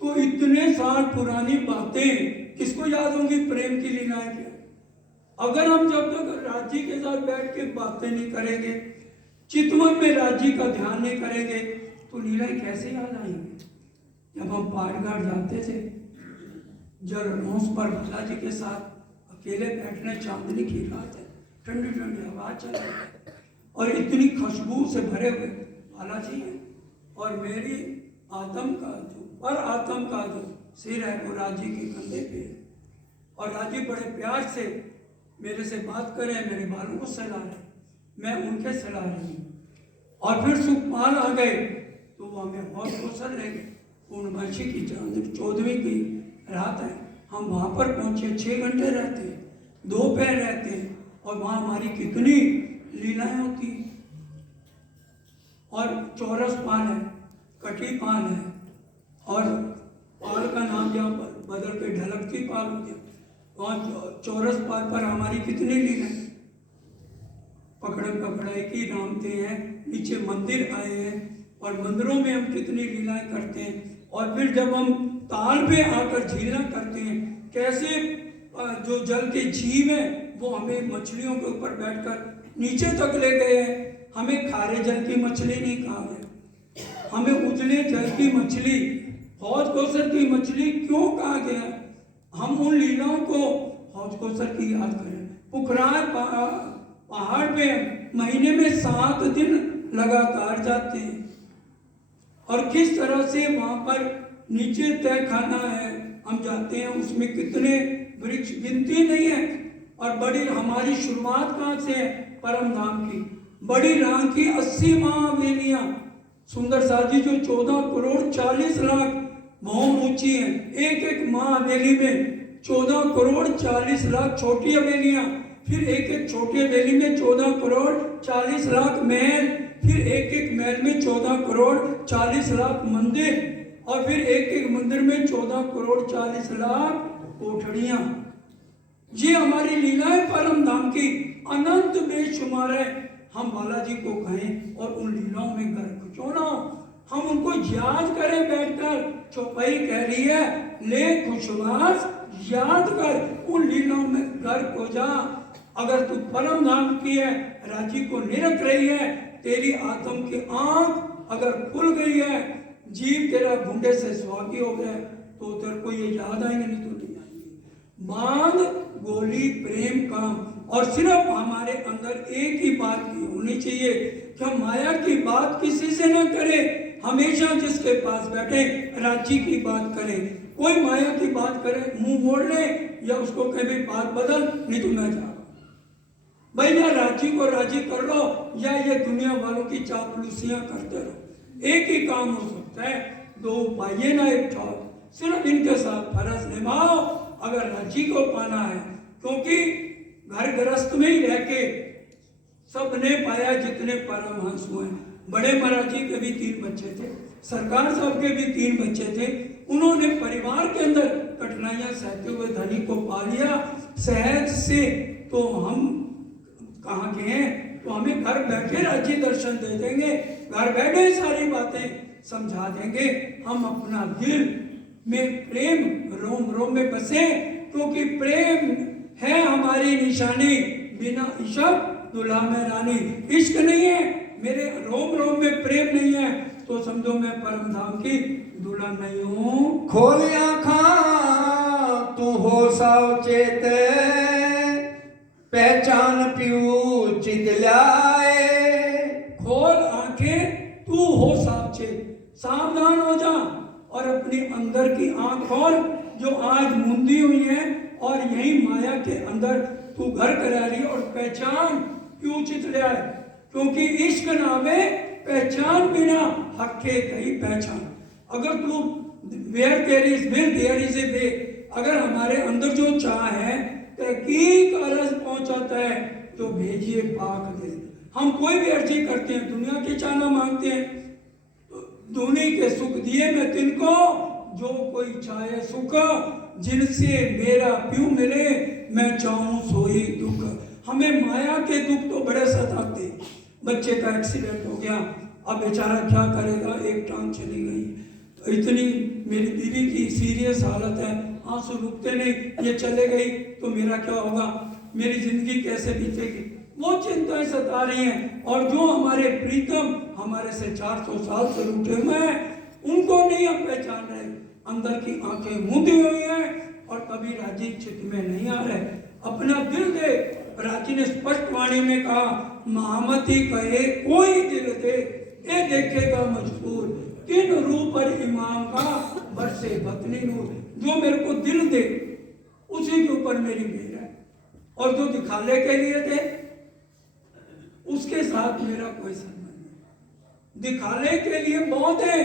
तो इतने साल पुरानी बातें किसको याद होंगी? प्रेम की लीलाएं क्या। अगर हम जब तक राज्य के साथ बैठ के बातें नहीं करेंगे, चितवन में राज्य का ध्यान नहीं करेंगे, तो लीलाएं कैसे याद आएंगी? जब हम पाटघाट जाते थे, जलनौस पर बालाजी के साथ अकेले बैठने, चांदनी की रात है, ठंडी ठंडी हवा चल रही है और इतनी खुशबू से भरे हुए बालाजी हैं, और मेरी आत्म का जो पर आत्म का जो सिर है वो राजी के कंधे पे है, और राजी बड़े प्यार से मेरे से बात करें, मेरे बालों को सहला रहे, मैं उनके सहला रही हूँ। और फिर सुखपाल आ गए तो वो हमें बहुत अवसर रह गए। पूर्णमासी की 14वीं की रात है, हम वहाँ पर पहुँचे, 6 घंटे रहते हैं, 2 पैर रहते हैं, और वहाँ हमारी कितनी लीलाएं होती हैं। और चौरस पाल है, कटी पाल है, और पाल का नाम जहाँ बदल के ढलकती पाल हो गया, वहाँ चौरस पाल पर हमारी कितनी लीलाएं। पकड़म पकड़ाई की रामते हैं, नीचे मंदिर आए हैं, और मंदिरों में हम कितनी लीलाएं करते हैं। और फिर जब हम ताल पे आकर झीलना करते हैं, कैसे जो जल के जीव हैं वो हमें मछलियों के ऊपर बैठकर नीचे तक ले गए हैं। हमें खारे जल की मछली नहीं कहा गया, हमें उजले जल की मछली, हौज कौसर की मछली क्यों कहा गया? हम उन लीलाओं को हौज कौसर की याद करें। पुखरार पहाड़ पे महीने में 7 दिन लगातार जाते हैं, और किस तरह से वहां पर नीचे तय खाना है, हम जाते हैं, उसमें कितने वृक्ष गिनती नहीं है। और बड़ी हमारी शुरुआत कहाँ से है? परम धाम की। बड़ी राम की 80 महावेलियां, सुंदर साजी जो 14 करोड़ 40 लाख बहुत ऊंची है। एक एक महावेली में 14 करोड़ 40 लाख छोटी हवेलियां, फिर एक एक छोटी हवेली में 14 करोड़ 40 लाख महल, फिर एक एक महल में 14 करोड़ 40 लाख मंदिर, और फिर एक एक मंदिर में 14 करोड़ 40 लाख कोठड़ियां। ये हमारी लीलाएं परम धाम की अनंत बेशुमार है। हम बालाजी को कहें और उन लीलाओं में गर्क क्यों ना हो, हम उनको याद करें बैठकर। चौपाई कह रही है, ले खुशवास याद कर, उन लीलाओं में गर्क हो जा। अगर तू परम धाम की है, राजी को निरख रही है, तेरी आत्म की आंख अगर खुल गई है, जीव तेरा भूडे से स्वागी हो गया, तो तेरे को ये याद आएंगे, नहीं तो नहीं आएंगे। बांध गोली प्रेम काम, और सिर्फ हमारे अंदर एक ही बात की होनी चाहिए कि हम माया की बात किसी से ना करें। हमेशा जिसके पास बैठे राजी की बात करें। कोई माया की बात करे, मुंह मोड़ ले, या उसको कहे बात बदल, नहीं तो मैं जा रहा हूं। भाई या राजी को राजी कर लो, या ये दुनिया वालों की चापलूसियां करते रहो। एक ही काम हो सकता है, दो उपाय ना एक ठाव। सिर्फ इनके साथ फर्ज निभाओ अगर राजी को पाना है। क्योंकि घर गृहस्थ में ही रह के सबने पाया जितने परमहंस हुए। बड़े महाराज जी के भी 3 बच्चे थे, सरकार साहब के भी 3 बच्चे थे। उन्होंने परिवार के अंदर कठिनाइयां सहते हुए धनी को पा लिया सहज से। तो हम कहाँ के हैं? तो हमें घर बैठे राज्य दर्शन दे देंगे, घर बैठे सारी बातें समझा देंगे। हम अपना दिल में प्रेम रोम रोम में बसे, क्योंकि प्रेम है हमारी निशानी, बिना इश्क दुल्हा में रानी। इश्क नहीं है, मेरे रोम रोम में प्रेम नहीं है, तो समझो मैं परम धाम की दुल्हन नहीं हूं। खोल आँखां तू हो सावचेत, पहचान पियू चित लाए। खोल आंखें तू हो सावचेत, सावधान हो जा, और अपनी अंदर की आंख खोल जो आज मुंदी हुई है, और यही माया के अंदर तू घर करा रही है। और पहचान क्यों चित ले आए? क्योंकि इश्क नामे पहचान बिना हक्के कहीं पहचान। अगर तू where there is will there is a way, अगर हमारे अंदर जो चाह है तहकीक अर्ज पहुंचाता है, तो भेजिए पाक दे। हम कोई भी अर्जी करते हैं, दुनिया की चाहना मांगते हैं, दुनिया के सुख दिए मैं तिनको, जो कोई चाहे सुख, जिनसे मेरा प्यू मिले मैं चाहूं सोई दुख। हमें माया के दुख तो बड़े सताते। बच्चे का एक्सीडेंट हो गया, अब बेचारा क्या करेगा, एक टांग चली गई, तो इतनी मेरी बीवी की सीरियस हालत है, आंसू रुकते नहीं, ये चले गई तो मेरा क्या होगा, मेरी जिंदगी कैसे बीतेगी, वो चिंताएं सता रही हैं। और जो हमारे प्रीतम हमारे से 400 साल से रूठे हुए हैं, उनको नहीं हम पहचान रहे, अंदर की आंखें मूंदी हुई हैं, और कभी राजी चित्त में नहीं आ रहे। अपना दिल दे। राजी ने स्पष्ट वाणी में कहा, महामती कहे कोई दिल दे, ये देखेगा मजबूर, किन रूप पर इमाम का बरसे बतनी नूर। जो मेरे को दिल दे उसी के ऊपर मेरी मेहर है, और जो दिखाने के लिए दे उसके साथ मेरा कोई संबंध नहीं। दिखाने के लिए बहुत है,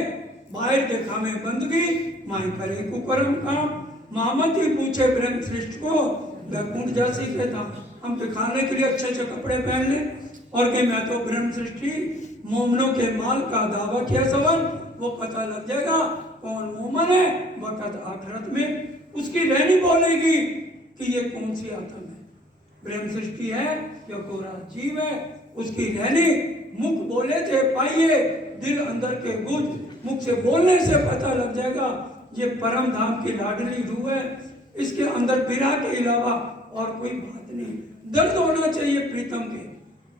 बाहर देखा में बंदगी, माई करे कुकर्म काम। महामती पूछे ब्रह्म श्रेष्ठ को, वैकुंठ जा सीखे था, हम दिखाने के लिए अच्छे अच्छे कपड़े पहन ले, और कि मैं तो ब्रह्म सृष्टि मोमनों के माल का दावा किया सवाल, वो पता लग जाएगा कौन मोमन है, वक़्त आखिरत में उसकी रहनी बोलेगी कि ये कौन सी आत्मा है, ब्रह्म सृष्टि है या कोरा जीव है। उसकी रहनी मुख बोले थे पाइए, दिल अंदर के गुज, मुख से बोलने से पता लग जाएगा ये परम धाम की लाडली रूह है, इसके अंदर बिरा के अलावा और कोई बात नहीं। दर्द होना चाहिए प्रीतम के,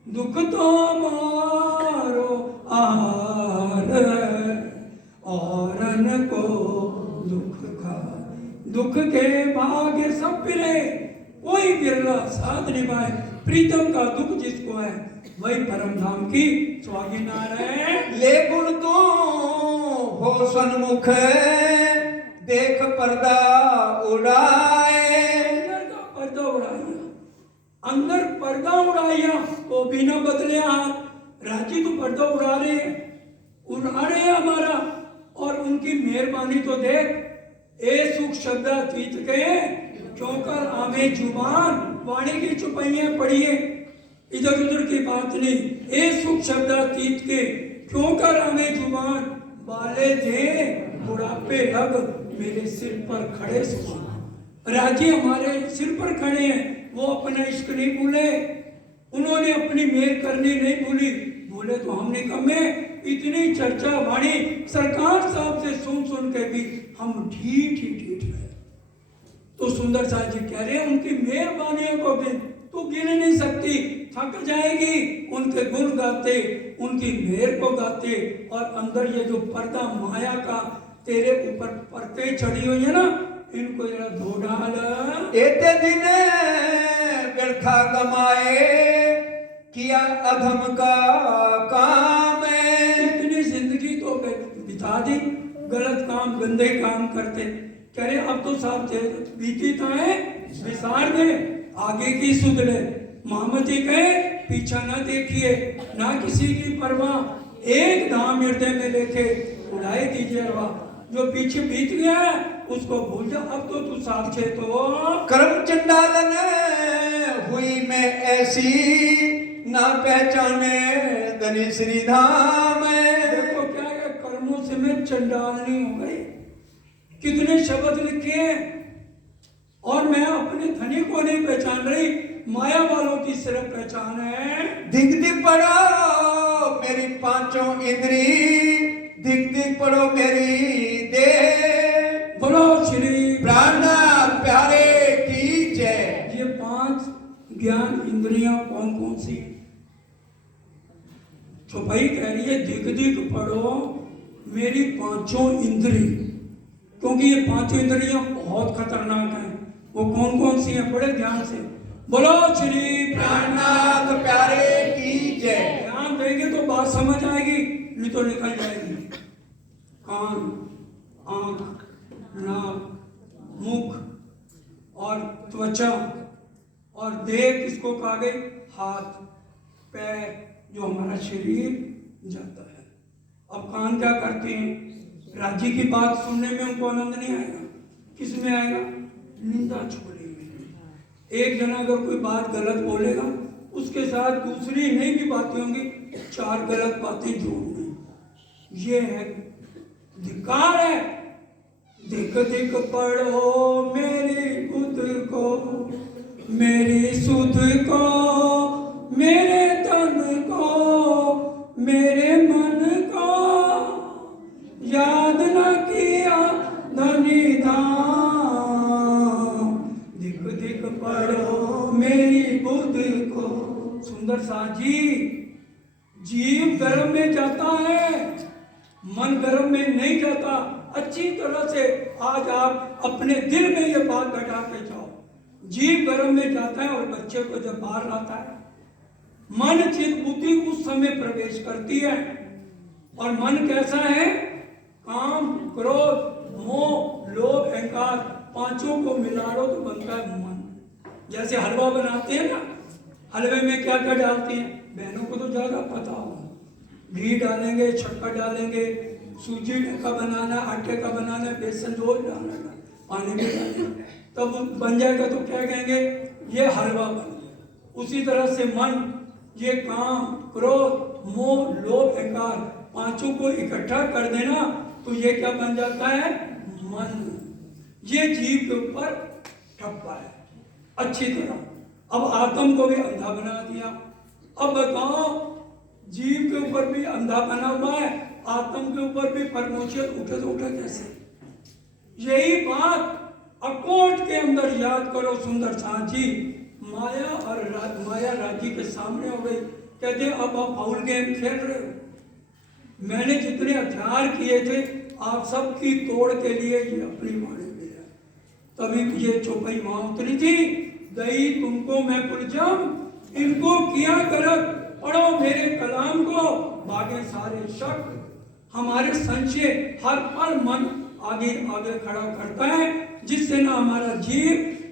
दुख तो मारो आहार औरन को दुख खा, दुख के भाग्य सब फिरे, कोई बिरला साथ निभाए। प्रीतम का दुख जिसको है वही परम धाम की स्वागिनार है। ले गुण तो हो सन्मुख देख पर्दा उड़ाए। अंदर का पर्दा उड़ाया, अंदर पर्दा उड़ाया तो भी ना बदले हाथ। राजी तो पर्दा उड़ा रहे हैं हमारा, और उनकी मेहरबानी तो देख। ए सुख शब्द अतीत के क्यों कर आवे जुबान, वाणी की चुपाइयां पढ़िए, इधर उधर की बात नहीं। ए सुख शब्द अतीत के क्यों कर आवे जुबान, बाले थे बुढ़ापे लग मेरे सिर पर खड़े सुहान। राजी हमारे सिर पर खड़े हैं, वो अपना इश्क नहीं भूले, उन्होंने अपनी मेहर करनी नहीं भूली। बोले तो हमने कमे, इतनी चर्चा वाणी सरकार साहब से सुन के भी हम ढीठ रहे। तो सुंदर साहब जी कह रहे हैं उनकी मेहरबानियों को भी तू गिन नहीं सकती, थक जाएगी उनके गुण गाते, उनकी मेहर को गाते। और अंदर ये जो पर्दा माया का तेरे ऊपर परतें चढ़ी हुई है ना, इनको जरा धो डाल। एते दिन व्यर्था गमाए, किया अधम का काम है। इतनी जिंदगी तो बिता दी गलत काम, गंदे काम करते। कह रहे अब तो साहब बीती ताए विसार दे, आगे की सुध ले। मोहम्मद जी कहे पीछा ना देखिए, ना किसी की परवाह, एक धाम हृदय में लेके उड़ाई दीजिए हवा। जो पीछे बीत गया है उसको भूल जा, अब तो तू साक्षे तो। कर्म चंडालन हुई मैं ऐसी, ना पहचाने धनी श्री धाम। देखो क्या है, कर्मों से मैं चंडालनी हो गई। कितने शब्द लिखे हैं, और मैं अपने धनी को नहीं पहचान रही, माया वालों की सिर्फ पहचान है। दिख दिख पड़ो मेरी पांचों इंद्री, दिख दिख पड़ो मेरी दे। बोलो श्री प्राण प्यारे की जय। ये 5 ज्ञान इंद्रियां कौन कौन सी? चौपाई कह रही है दिख दिख पढ़ो मेरी 5 इंद्री, क्योंकि ये 5 इंद्रियां बहुत खतरनाक हैं। वो कौन कौन सी हैं? बड़े ध्यान से बोलो श्री प्राणनाथ प्यारे की जय। ध्यान देंगे तो बात समझ आएगी, नहीं तो निकल जाएगी। कान, आंख, नाक, मुख और त्वचा, और देह किसको कहा गई? हाथ पैर, जो हमारा शरीर जाता है। अब कान क्या करते हैं? राज्य की बात सुनने में उनको आनंद नहीं आएगा, किस में आएगा? निंदा छोड़ने में। एक जना अगर कोई बात गलत बोलेगा, उसके साथ दूसरी नहीं भी बातें होंगी, 4 गलत बातें जोड़नी, ये है धिक्कार है। दिख दिख पढ़ो मेरी बुध को, मेरी सुध को, मेरे तन को, मेरे मन को, याद न किया धनी धाम। दिख दिख पढ़ो मेरी बुध को। सुंदर साथ जी, जीव गर्भ में जाता है, मन गर्भ में नहीं जाता। अच्छी तरह से आज आप अपने दिल में ये बात बैठा के जाओ, जीव गर्भ में जाता है और बच्चे को जब बाहर लाता है, मन चित्त बुद्धि उस समय प्रवेश करती है। और मन कैसा है? काम, क्रोध, मोह, लोभ, अहंकार, 5 को मिला लो तो बनता है मन। जैसे हलवा बनाते हैं ना, हलवे में क्या क्या डालते हैं? बहनों को तो ज्यादा पता होगा। घी डालेंगे, शक्कर डालेंगे, सूजी का बनाना, आटे का बनाना, बेसन रोज डालना, पानी में डालना, तब बन जाएगा। तो क्या कहेंगे? ये हलवा बन गया। उसी तरह से मन, ये काम, क्रोध, मोह, लोभ, अहंकार, 5 को इकट्ठा कर देना तो ये क्या बन जाता है? मन। ये जीव के ऊपर ठप्पा है अच्छी तरह। अब आत्म को भी अंधा बना दिया। अब बताओ, जीव के ऊपर भी अंधा बना हुआ है, आत्म के ऊपर भी परमोचियत उठे तो उठे कैसे? यही बात अकोट के अंदर याद करो सुंदर साथ जी। माया और माया राज्य के सामने हो गई। कहते अब आप फाउल गेम खेल रहे हो। मैंने जितने हथियार किए थे आप सबकी तोड़ के लिए ये अपनी वाणी में है। तभी ये चौपाई मां उतरी थी, दई तुमको मैं पुरजम, इनको किया करत, पढ़ो मेरे कलाम को, भागे सारे शक। हमारे संशय हर पल मन आगे आगे खड़ा करता है, जिससे ना हमारा जीव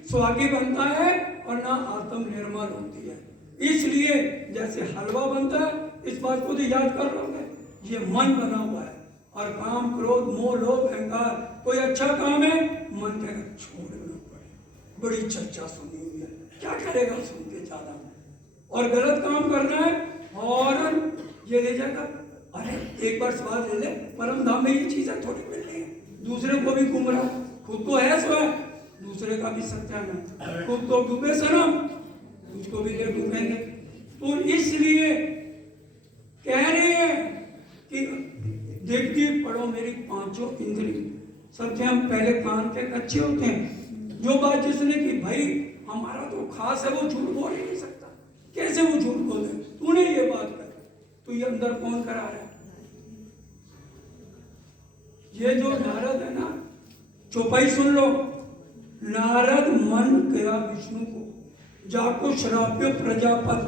स्वागी बनता है और ना आत्म निर्मल होती है। इसलिए जैसे हलवा बनता है, इस बात को तो याद कर लोगे, ये मन बना हुआ है। और काम क्रोध मोह लोभ अहंकार, कोई अच्छा काम है मन कहेगा छोड़ देना पड़े, बड़ी चर्चा सुनी हुई है, क्या करेगा सुन के ज्यादा, और गलत काम करना है और ये ले जाएगा, अरे एक बार स्वाद ले ले, परम धाम में ये चीजें थोड़ी मिल रही है, दूसरे को भी गुमराह, खुद को है स्वयं, दूसरे का भी सत्यानाश, खुद को डूबे सनम, उसको भी ले डूबेंगे। तो इसलिए कह रहे हैं कि देखती पढ़ो मेरी पांचों इंद्री। सबसे हम पहले कान के अच्छे होते हैं। जो बात जिसने की भाई हमारा तो खास है, वो झूठ बोल ही नहीं सकता, कैसे वो झूठ बोले, तूने ये बात कर, तो ये अंदर कौन करा रहा है? ये जो नारद है ना, चौपाई सुन लो, नारद मन गया विष्णु को, जाको श्राप्य प्रजापत,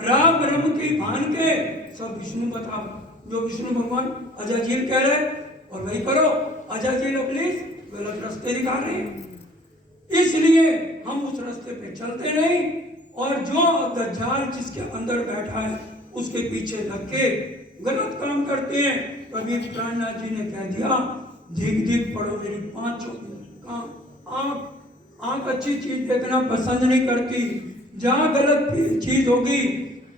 राम ब्रह्म की भान के सब विष्णु बताओ। जो विष्णु भगवान अजाजील कह रहे और वही करो, अजाजील प्लीज गलत रास्ते दिखा रहे हैं। इसलिए हम उस रास्ते पे चलते नहीं, और जो दज्जाल जिसके अंदर बैठा है उसके पीछे लग के गलत काम करते हैं। कभी प्राणनाथ जी ने कह दिया, धीक धीक पढ़ो मेरी पांचों काम। आंख अच्छी चीज देखना पसंद नहीं करती, जहां गलत चीज होगी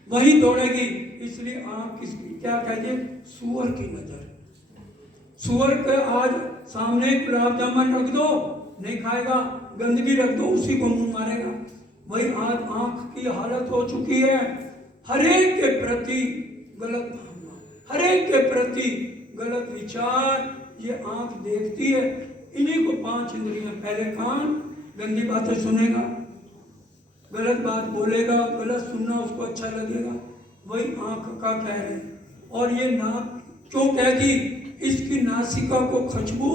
वही दौड़ेगी। इसलिए आंख किसकी क्या कहिए, सुअर की नजर। सुअर के आज सामने गुलाब जामुन रख दो नहीं खाएगा, गंदगी रख दो उसी को मुंह मारेगा। वही आज आंख की हालत हो चुकी है, हरेक के प्रति गलत भावना, हरेक के प्रति गलत विचार, ये आंख देखती है। इन्हीं को पांच इंद्रियां, पहले कान गंदी बातें सुनेगा, गलत बात बोलेगा, गलत सुनना उसको अच्छा लगेगा, वही आंख का कह रहे हैं। और ये नाक क्यों कहती, इसकी नासिका को खुशबू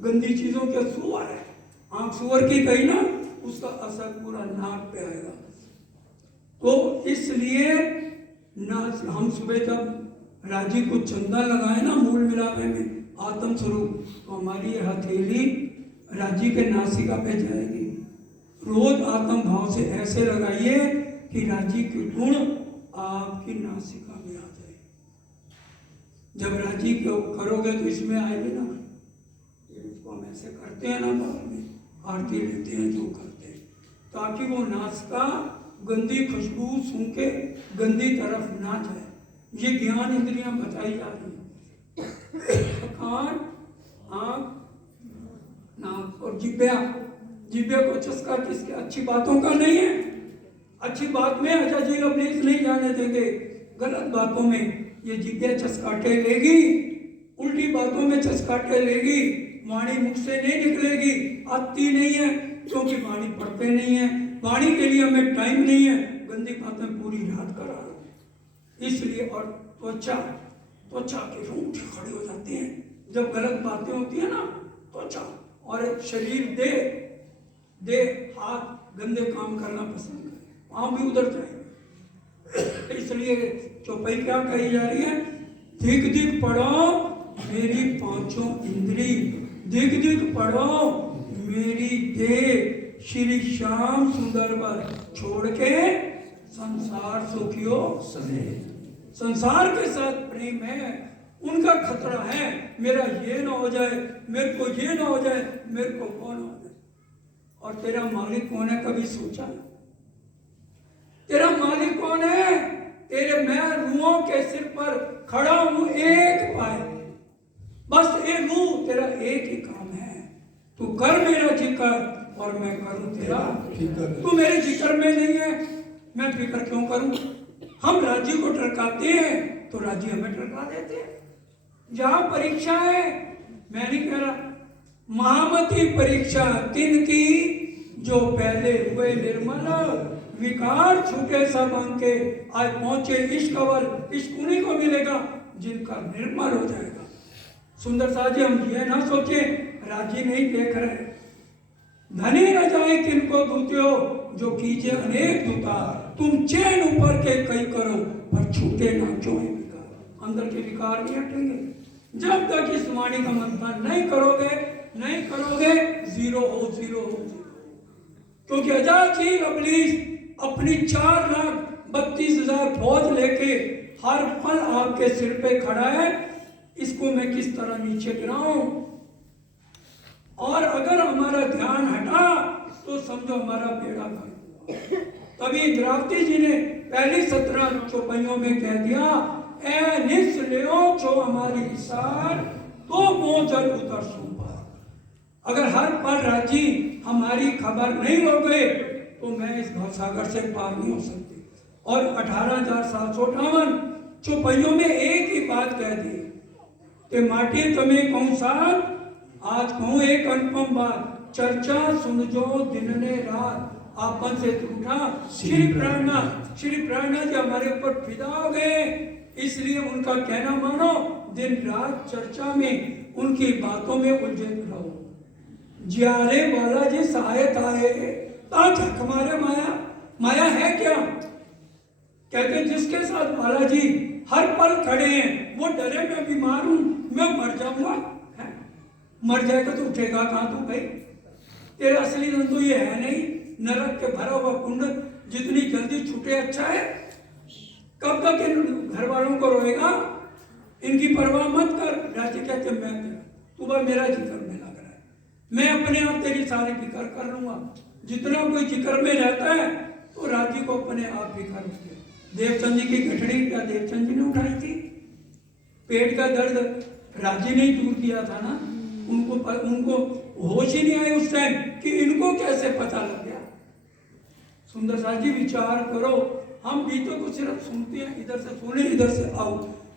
गंदी चीजों के सुअर है, आंख सुअर की कही ना, उसका असर पूरा नाक पे आएगा। तो इसलिए हम सुबह जब राजी को चंदा लगाए ना मूल मिलावे में आत्म स्वरूप, तो हमारी ये हथेली राजी के नासिका पे जाएगी। रोज आत्म भाव से ऐसे लगाइए कि राजी के गुण आपकी नासिका में आ जाए। जब राजी को करोगे तो इसमें आएगी ना, इसको हम ऐसे करते हैं ना, बाद में आरती लेते हैं जो करते हैं, ताकि वो नासिका गंदी खुशबू सूंघ के गंदी तरफ ना जाए। ये ज्ञान इंद्रियां बताई जा रही हैं, कान, आंख, नाक और जिब्या। जिब्या को चस्का किसके, अच्छी बातों का नहीं है, अच्छी बात में अजाजील प्लीज नहीं जाने देंगे, गलत बातों में ये जिब्या चस्काटे लेगी, उल्टी बातों में चस्काटे लेगी, वाणी मुख से नहीं निकलेगी, आती नहीं है, क्योंकि वाणी पढ़ते नहीं है, वाणी के लिए हमें टाइम नहीं है, गंदी बातें पूरी रात करा लो। इसलिए और त्वचा के रूठ खड़े हो जाते हैं जब गलत बातें होती है ना, त्वचा और शरीर दे हाथ गंदे काम करना पसंद करे, वहां भी उधर जाएंगे। इसलिए चौपाई क्या कही जा रही है, दिख दिख पढ़ो मेरी पांचों इंद्री, दिख दिख पढ़ो मेरी देह, श्री श्याम सुंदर वर छोड़ के संसार सुखियो सने। संसार के साथ प्रेम है, उनका खतरा है, मेरा ये ना हो जाए, मेरे को ये ना हो जाए, मेरे को कौन हो जाए। और तेरा मालिक कौन है, कभी सोचा? तेरा मालिक कौन है? तेरे मैं रूहों के सिर पर खड़ा हूं, एक पाए, बस एक रूह, तेरा एक ही काम है, तू कर मेरा जिक्र और मैं करूं तेरा फिक्र। तू मेरे जिक्र में नहीं है, मैं फिक्र क्यों करूं? हम राज्य को टरकाते हैं तो राज्य हमें टरका देते हैं। जहां परीक्षा है, मैं नहीं कह रहा, महामती परीक्षा तिनकी जो पहले हुए निर्मल, विकार छूटे सब अंके, आज पहुंचे इश्क अवर, इश्क उन्हीं को मिलेगा जिनका निर्मल हो जाएगा। सुंदर साहब जी, हम ये ना सोचे राजी नहीं देख रहे, धनी न जाए किनको दूत्यो, जो कीजिए अनेक दूता, तुम चैन ऊपर के कई करो पर छूटे ना क्यों है विकार। अंदर के विकार नहीं हटेंगे, जब तक इस वाणी का मंथन नहीं करोगे, जीरो हो, जीरो हो। क्योंकि अजाचील इब्लीस अपनी 4,32,000 फौज लेके हर पल आपके सिर पे खड़ा है। इसको मैं किस तरह नीचे गिराऊं? और अगर हमारा ध्यान हटा तो समझो हमारा बेड़ा गर्क हुआ। तभी इंद्रावती जी ने पहली 17 चौपाइयों में कह दिया, ए निस लियो छो हमारी सार, तो वो जल उतर सुपर। अगर हर पल राजी हमारी खबर नहीं लोगे तो मैं इस भवसागर से पार नहीं हो सकती। और 18,758 चौपाइयों में एक ही बात कह दी कि माटी तुम्हें कहूं साथ, आज कहूं एक अनुपम बात, चर्चा सुन जो दिन ने रात, आपन से उठा श्री प्राणनाथ जी हमारे ऊपर फिदा हो गए। इसलिए उनका कहना मानो, दिन रात चर्चा में उनकी बातों में उलझे रहो। जियारे बालाजी सहायत आए, ताज हमारे माया है क्या? कहते जिसके साथ बालाजी हर पल खड़े हैं वो डरे मैं बीमार हूं, मैं मर जाऊंगा। मर जाएगा तो उठेगा कहां तू भाई? तेरा असली धन तो ये है नहीं। नरक के भरा हुआ कुंड जितनी जल्दी छूटे अच्छा है। कब तक इन घर वालों को रोएगा? इनकी परवाह मत कर। राजी कहते मैं तू बस मेरा जिक्र में लग रहा है, मैं अपने आप तेरी सारी फिक्र कर लूंगा। जितना कोई जिक्र में रहता है तो राजी को अपने आप फिक्र होती है। देवचंद जी की गठड़ी क्या देवचंद जी ने उठाई थी? पेट का दर्द राजी ने दूर किया था ना। उनको होश ही नहीं आई उस टाइम कि इनको कैसे पता लग गया। सुंदर साथ जी विचार करो, हम बीतों को सिर्फ सुनते हैं, इधर से सुने इधर से आओ।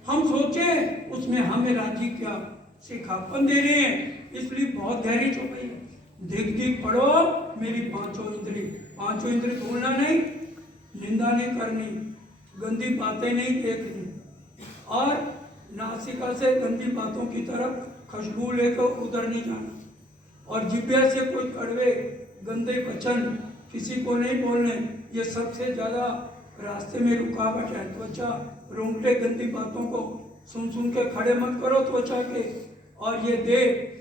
हम सोचे उसमें हमें राजी क्या सिखापन दे रहे हैं, इसलिए बहुत गहरी चौपाई है। दिख दिख पढ़ो मेरी पांचों इंद्री बोलना नहीं, निंदा नहीं करनी, गंदी बातें नहीं देखनी, और नासिका से गंदी बातों की तरफ खुशबू लेकर उधर नहीं जाना, और जिब्या से कोई कड़वे गंदे वचन किसी को नहीं बोलने। ये सबसे ज्यादा रास्ते में रुकावट है। त्वचा रोंगटे गंदी बातों को सुन सुन के खड़े मत करो त्वचा के। और ये दे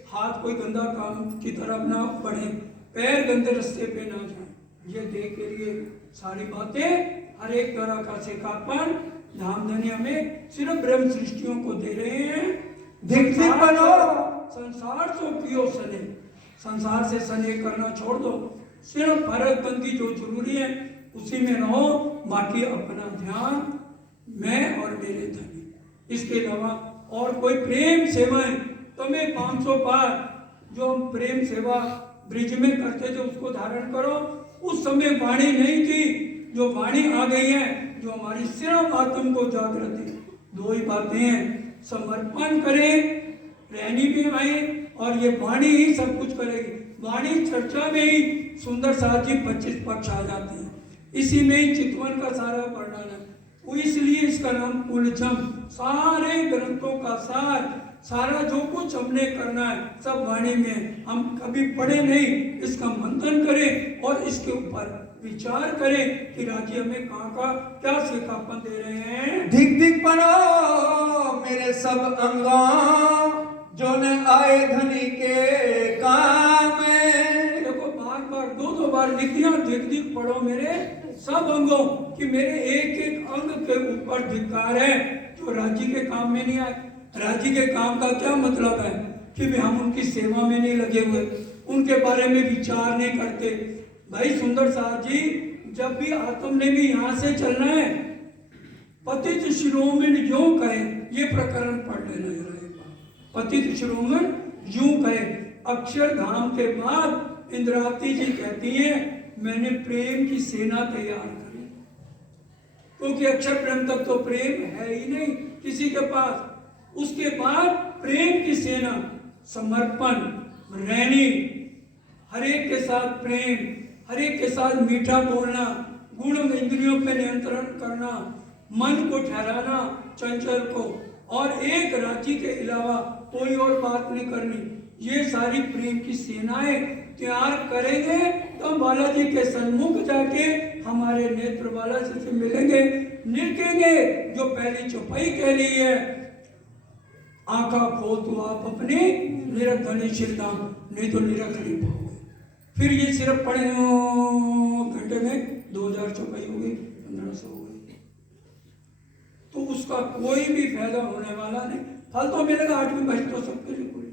हाथ कोई गंदा काम की तरफ ना बढ़े, पैर गंदे रास्ते पे ना जाए। ये दे के लिए सारी बातें, हर एक तरह का सिखापन धाम धनिया में सिर्फ ब्रह्म सृष्टियों को दे रहे हैं। संसार से पियो सने, संसार से सने करना छोड़ दो। सिर्फ फर्जबंदी जो जरूरी है उसी में रहो, बाकी अपना ध्यान मैं और मेरे धनी। इसके अलावा और कोई प्रेम सेवाएं तुम्हें 500 पार जो हम प्रेम सेवा ब्रिज में करते थे उसको धारण करो। उस समय वाणी नहीं थी, जो वाणी आ गई है, जो हमारी सिर्फ आत्म को जागृत है। दो ही बातें हैं, समर्पण करें, रहनी भी आए, और ये वाणी ही सब कुछ करेगी। वाणी चर्चा में ही सुंदर साथ जी 25 पक्ष आ जाते हैं, इसी में ही चितवन का सारा वर्णन है। वो इसलिए इसका नाम कुलचम, सारे ग्रंथों का सार, सारा जो कुछ हमने करना है सब वाणी में। हम कभी पढ़े नहीं, इसका मंथन करें और इसके ऊपर विचार करें कि राजी हमें कहाँ का क्या सिखापन दे रहे हैं। दिख दिख पढ़ो मेरे सब अंगा, जो न आए धनी के काम। देखो बार दो बार लिख दिया, दिख दिख पढ़ो मेरे सब अंगों, कि मेरे एक एक अंग के ऊपर धिक्कार है जो राजी के काम में नहीं आए। राजी के काम का क्या मतलब है कि हम उनकी सेवा में नहीं लगे हुए, उनके बारे में विचार नहीं करते। भाई सुंदर साथ जी, जब भी आत्म ने भी यहाँ से चलना है, पतित शिरोमण यूं कहे, ये प्रकरण पढ़ लेना है। पतित शिरोमण यूं कहे, अक्षर धाम के बाद इंद्रावती जी कहती हैं मैंने प्रेम की सेना तैयार करी, क्योंकि अक्षर प्रेम तक तो प्रेम है ही नहीं किसी के पास। उसके बाद प्रेम की सेना, समर्पण, रहनी, हर एक के साथ प्रेम, हर एक के साथ मीठा बोलना, गुण इंद्रियों पे नियंत्रण करना, मन को ठहराना चंचल को, और एक राजी के अलावा कोई और बात नहीं करनी। ये सारी प्रेम की सेनाएं तैयार करेंगे तो हम बालाजी के सन्मुख जाके हमारे नेत्र बालाजी से मिलेंगे, निरकेंगे। जो पहली चौपाई कह रही है, आंखा खोल तो आप अपने निरख धनी शिरदाम, नहीं तो निरख नहीं पाओगे। फिर ये सिर्फ पढ़े घंटे में 2000 चौपाई हो गई, 1500 हो गई, तो उसका कोई भी फायदा होने वाला नहीं। फल तो मिलेगा 8वीं बहिष्ठ तो सबके लिए पूरी,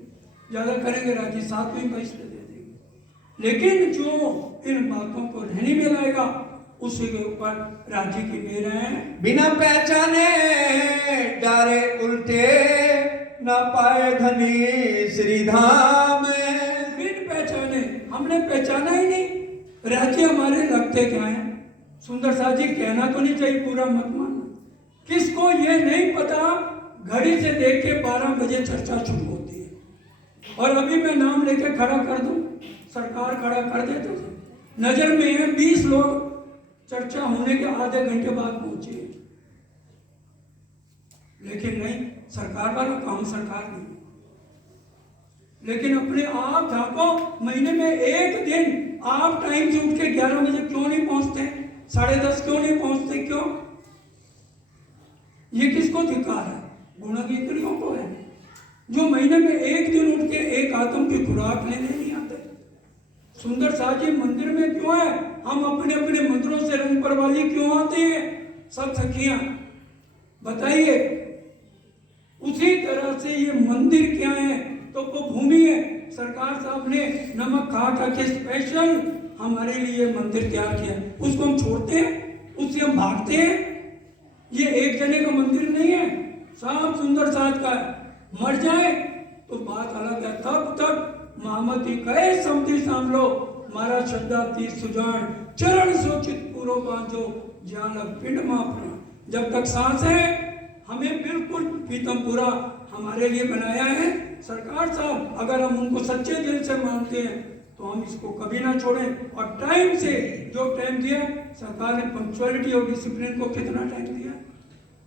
ज्यादा करेंगे राजी 7वीं बहिष्ठ दे देंगे, लेकिन जो इन बातों को रहने में लाएगा उसी के ऊपर राज्य की मेहर है। बिना पहचाने डारे उल्टे, ना पाए धनी श्रीधाम। बिन पहचाने, हमने पहचाना ही नहीं, राज्य हमारे लगते क्या है। सुंदर साथ जी कहना तो नहीं चाहिए, पूरा मत मानना। किसको ये नहीं पता, घड़ी से देख के 12 बजे चर्चा शुरू होती है, और अभी मैं नाम लेके खड़ा कर दूं, सरकार खड़ा कर दे तो नजर में है 20 लोग चर्चा होने के आधे घंटे बाद पहुंचे, लेकिन नहीं, सरकार वाला काम सरकार नहीं। लेकिन अपने आप झांको, महीने में एक दिन आप टाइम से उठ के 11 बजे क्यों नहीं पहुंचते, 10:30 क्यों नहीं पहुंचते, क्यों? ये किसको धिक्कार है? गुणगिंद्रियों को है, जो महीने में एक दिन उठ के एक आत्म की खुराक लेने नहीं आते। सुंदर साथ जी मंदिर में क्यों है? हम अपने अपने मंदिरों से रंग परवाली क्यों आते हैं सब सखियां, बताइए। उसी तरह से ये मंदिर क्या है, तो वो भूमि है। सरकार साहब ने नमक खा के स्पेशल हमारे लिए मंदिर तैयार किया, उसको हम छोड़ते हैं, उससे हम भागते हैं। ये एक जने का मंदिर नहीं है, सब सुंदर साथ का है। मर जाए तो बात अलग है, तब तक महामती कहे समझी सांभलो, मारा श्रद्धा तीर सुजान, चरण सोचित पूरो बांधो, ज्ञान पिंड मापना। जब तक सांस है हमें बिल्कुल पीतमपुरा हमारे लिए बनाया है सरकार साहब। अगर हम उनको सच्चे दिल से मानते हैं तो हम इसको कभी ना छोड़ें। और टाइम से जो टाइम दिया सरकार ने, पंक्चुअलिटी और डिसिप्लिन को कितना टाइम दिया,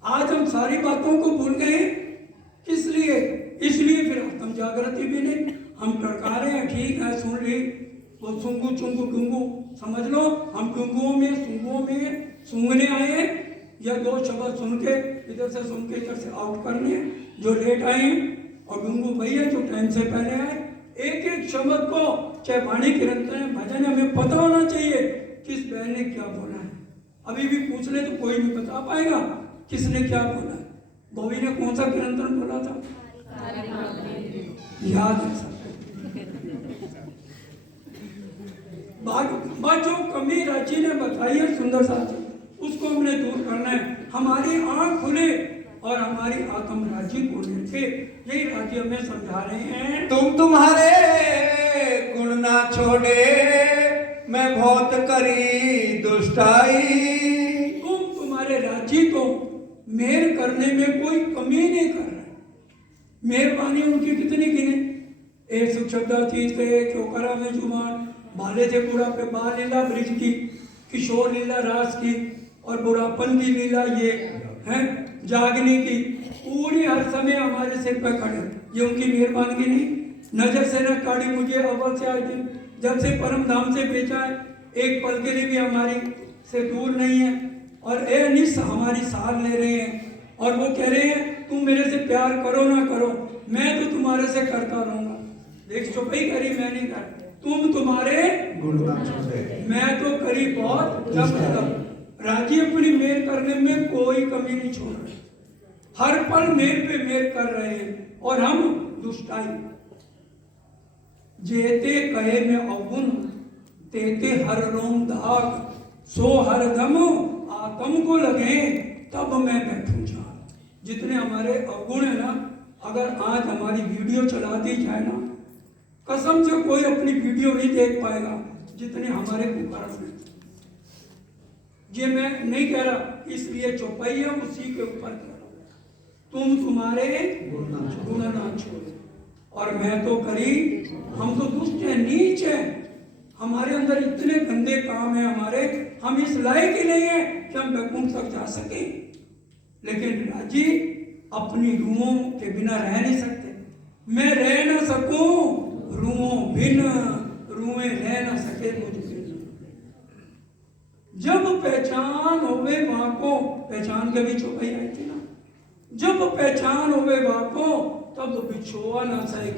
आज हम सारी बातों को भूल गए। किस लिए? इसलिए फिर आत्म जागृति भी नहीं। हम टड़का रहे हैं, ठीक है सुन ली, वो सुंगू चुंगू गुंगू समझ लो, हम गुंगुओं में सुंगुओं में सूंघने आए, या 2 शब्द सुन के इधर से सुन के इधर से आउट करने, जो लेट आए, और गुंगू भैया जो टाइम से पहले आए। एक एक शब्द को, चाहे वाणी कीर्तन है, भजन है, हमें पता होना चाहिए किस बहन ने क्या बोला है। अभी भी पूछ ले तो कोई नहीं बता पाएगा किसने क्या बोला है। बॉबी ने कौन सा कीर्तन बोला था, याद है सब। बात जो कमी रांची ने बताई है सुंदर साथी, उसको हमने दूर करना है। हमारी आंख खुले और हमारी आत्म राज्य को लेके यही राज्य हमें समझा रहे हैं। तुम तुम्हारे गुण ना छोड़े, मैं बहुत करी दुष्टाई। तुम तुम्हारे राज्य को मेहर करने में कोई कमी नहीं कर रहे। मेहरबानी उनकी कितनी गिने, एक सुख शब्दातीत थे, चौकरा में जुबान, भाले थे बुढ़ा पे बाल लीला ब्रिज की, किशोर लीला रास की, और बुढ़ापन की लीला ये है जागने की, पूरी हर समय हमारे सिर पर खड़े। ये उनकी मेहरबानी नहीं। नजर से न काढ़ी मुझे अव्वल से आज दिन, जब से परम धाम से बेचा है, एक पल के लिए भी हमारी से दूर नहीं है। और ए निस हमारी सार ले रहे हैं, और वो कह रहे हैं तुम मेरे से प्यार करो ना करो, मैं तो तुम्हारे से करता रहूंगा। देख चुपई करी मैं नहीं कर, तुम तुम्हारे गुण ना छोड़े, मैं तो करी बहुत जब तक। राजी अपनी मेहर करने में कोई कमी नहीं छोड़ रहे, हर पल मेहर पे मेहर कर रहे हैं। और हम दुष्टाई जेते कहे में अवगुण, तेते हर रोम दाग, सो हर दम आत्म को लगे, तब मैं बैठूं जा। जितने हमारे अवगुण है ना, अगर आज हमारी वीडियो चला दी जाए ना, कसम से कोई अपनी वीडियो नहीं देख पाएगा जितने हमारे कुकर्म हैं। ये मैं नहीं कह रहा, इसलिए चौपाई है उसी के ऊपर कह रहा हूं, तुम तुम्हारे गुण ना छोड़ो। और मैं तो करी, हम तो दुष्ट हैं, नीच हैं, हमारे अंदर इतने गंदे काम हैं हमारे, हम इस लायक ही नहीं है कि हम बैकुंठ तक जा सके। लेकिन राजी अपनी रूहों के बिना रह नहीं सकते। मैं रह ना सकूं रूहों बिन, रूहें रह ना सके मुझ बिन। जब पहचान होवे वहां को, पहचान के भी चौपाई आई थी ना, जब पहचान होवे वहां को तब बिछोआ ना सहे।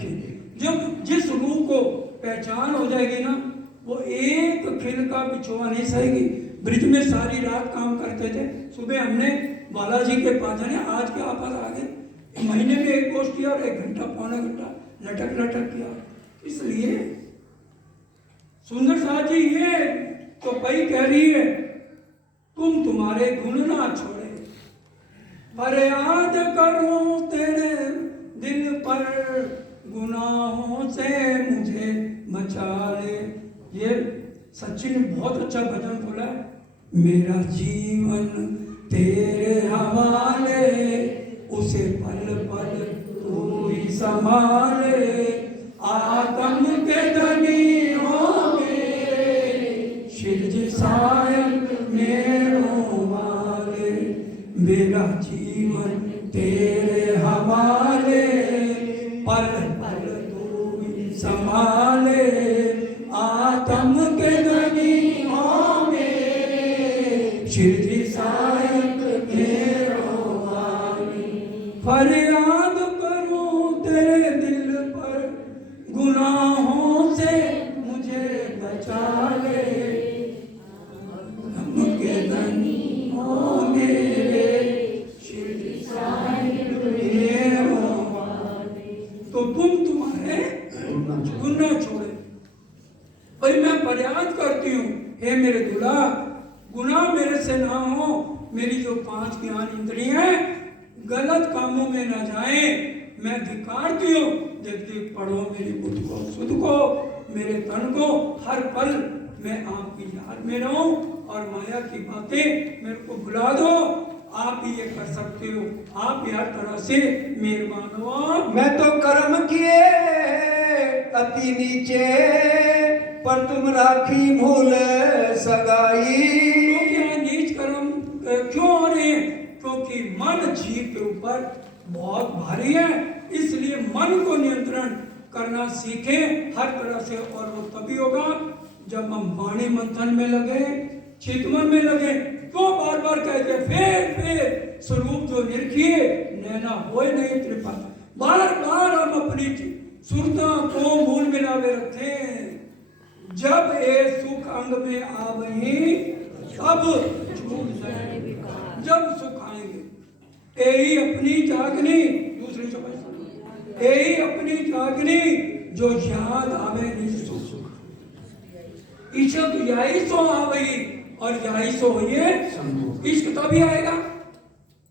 जब जिस रूह को पहचान हो जाएगी ना, वो एक खिल का बिछोआ नहीं सहेगी। ब्रिज में सारी रात काम करते थे, सुबह हमने बालाजी के पास जाने, आज के आपस आ गए, महीने में एक पोस्ट किया और 1 घंटा पौना घंटा लटक लटक किया। इसलिए सुंदर साथ जी ये तो पई कह रही है, तुम तुम्हारे गुण ना छोड़े, पर याद करूं तेरे दिल पर, गुनाहों से मुझे बचा ले। ये सचिन ने बहुत अच्छा भजन बोला है, मेरा जीवन तेरे हवाले, उसे पल पल तू ही संभाले, आत्म के धनी हो मेरे, शिरज सायं मेरो वाले, मेरा जीवन तेरे हवाले, पल पल तू ही संभाले, आत्म के धनी हो मेरे, शिरजी सायं मेरो वाले, फरियाद करूं तेरे दिल पर, गुनाहों से मुझे बचा ले, आत्म के धनी हो मेरे, शिरजी सायं मेरो वाले। तो तुम तुम्हारे गुण न छोड़े। भाई मैं फरियाद करती हूँ, हे मेरे दूल्हा, गुनाह मेरे से ना हो, मेरी जो 5 ज्ञान इंद्रियां हैं गलत कामों में ना जाए, मैं धिक्कारती हूँ। जल्दी पढ़ो मेरी बुद्ध को, सुध को, मेरे तन को, हर पल मैं आपकी याद में रहूं और माया की बातें मेरे को भुला दो। आप ही ये कर सकते हो, आप हर तरह से मेहरबान हो। मैं तो कर्म किए अति नीचे, पर तुम राखी भूल सगाई। तो क्या नीच कर्म क्यों हो रहे हैं? क्योंकि मन जीव के ऊपर बहुत भारी है, इसलिए मन को नियंत्रण करना सीखें हर तरह से। और वो तभी होगा जब हम वाणी मंथन में लगे, चितमन में लगे। तो बार बार कहते फिर स्वरूप जो निरखिए, नैना होए नहीं त्रिपा। बार बार हम अपनी सुरता को मूल मिलावे रखें। जब ये सुख अंग में आवही, तब छूट जाए जब सुख आएंगे। यही अपनी जागनी, दूसरी समझ, यही अपनी जागनी जो याद आवे निज सुख। इश्क यही सो आवही और यही सो होइए। इश्क तभी आएगा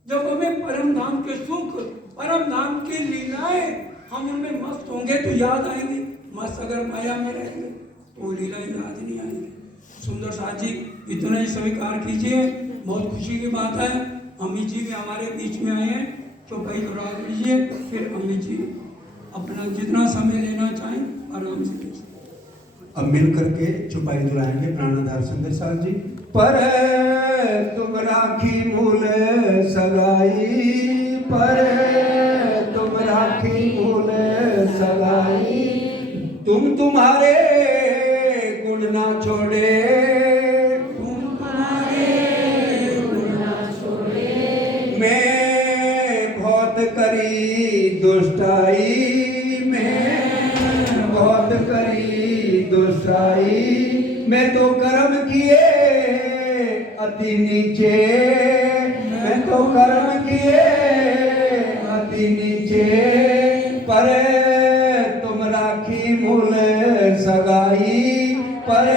जब हमें परम धाम के सुख, परम धाम की लीलाएं हम उनमें मस्त होंगे तो याद आएंगे। मस्त अगर माया में रहेंगे तो लीलाएं याद नहीं आएंगे। सुंदर साथ जी इतना ही स्वीकार कीजिए, बहुत खुशी की बात है। अमित जी भी हमारे बीच में आए हैं, तो भाई राग लीजिए, फिर अमित जी अपना जितना समय लेना चाहें आराम से लीजिए। अब मिल करके चुपाई दुलाएंगे प्राणाधार सुंदर साथ जी। पर तुम राखी मूल सगाई, पर तुम राखी मूल सगाई, तुम तुम्हारे गुण ना छोड़े, तुम्हारे गुण ना छोड़े। मैं बहुत करी दुष्टाई, मैं बहुत करी दुष्टाई। मैं तो कर्म किए अति नीचे, मैं तो कर्म किए अति नीचे, पर तुम राखी मूल सगाई, पर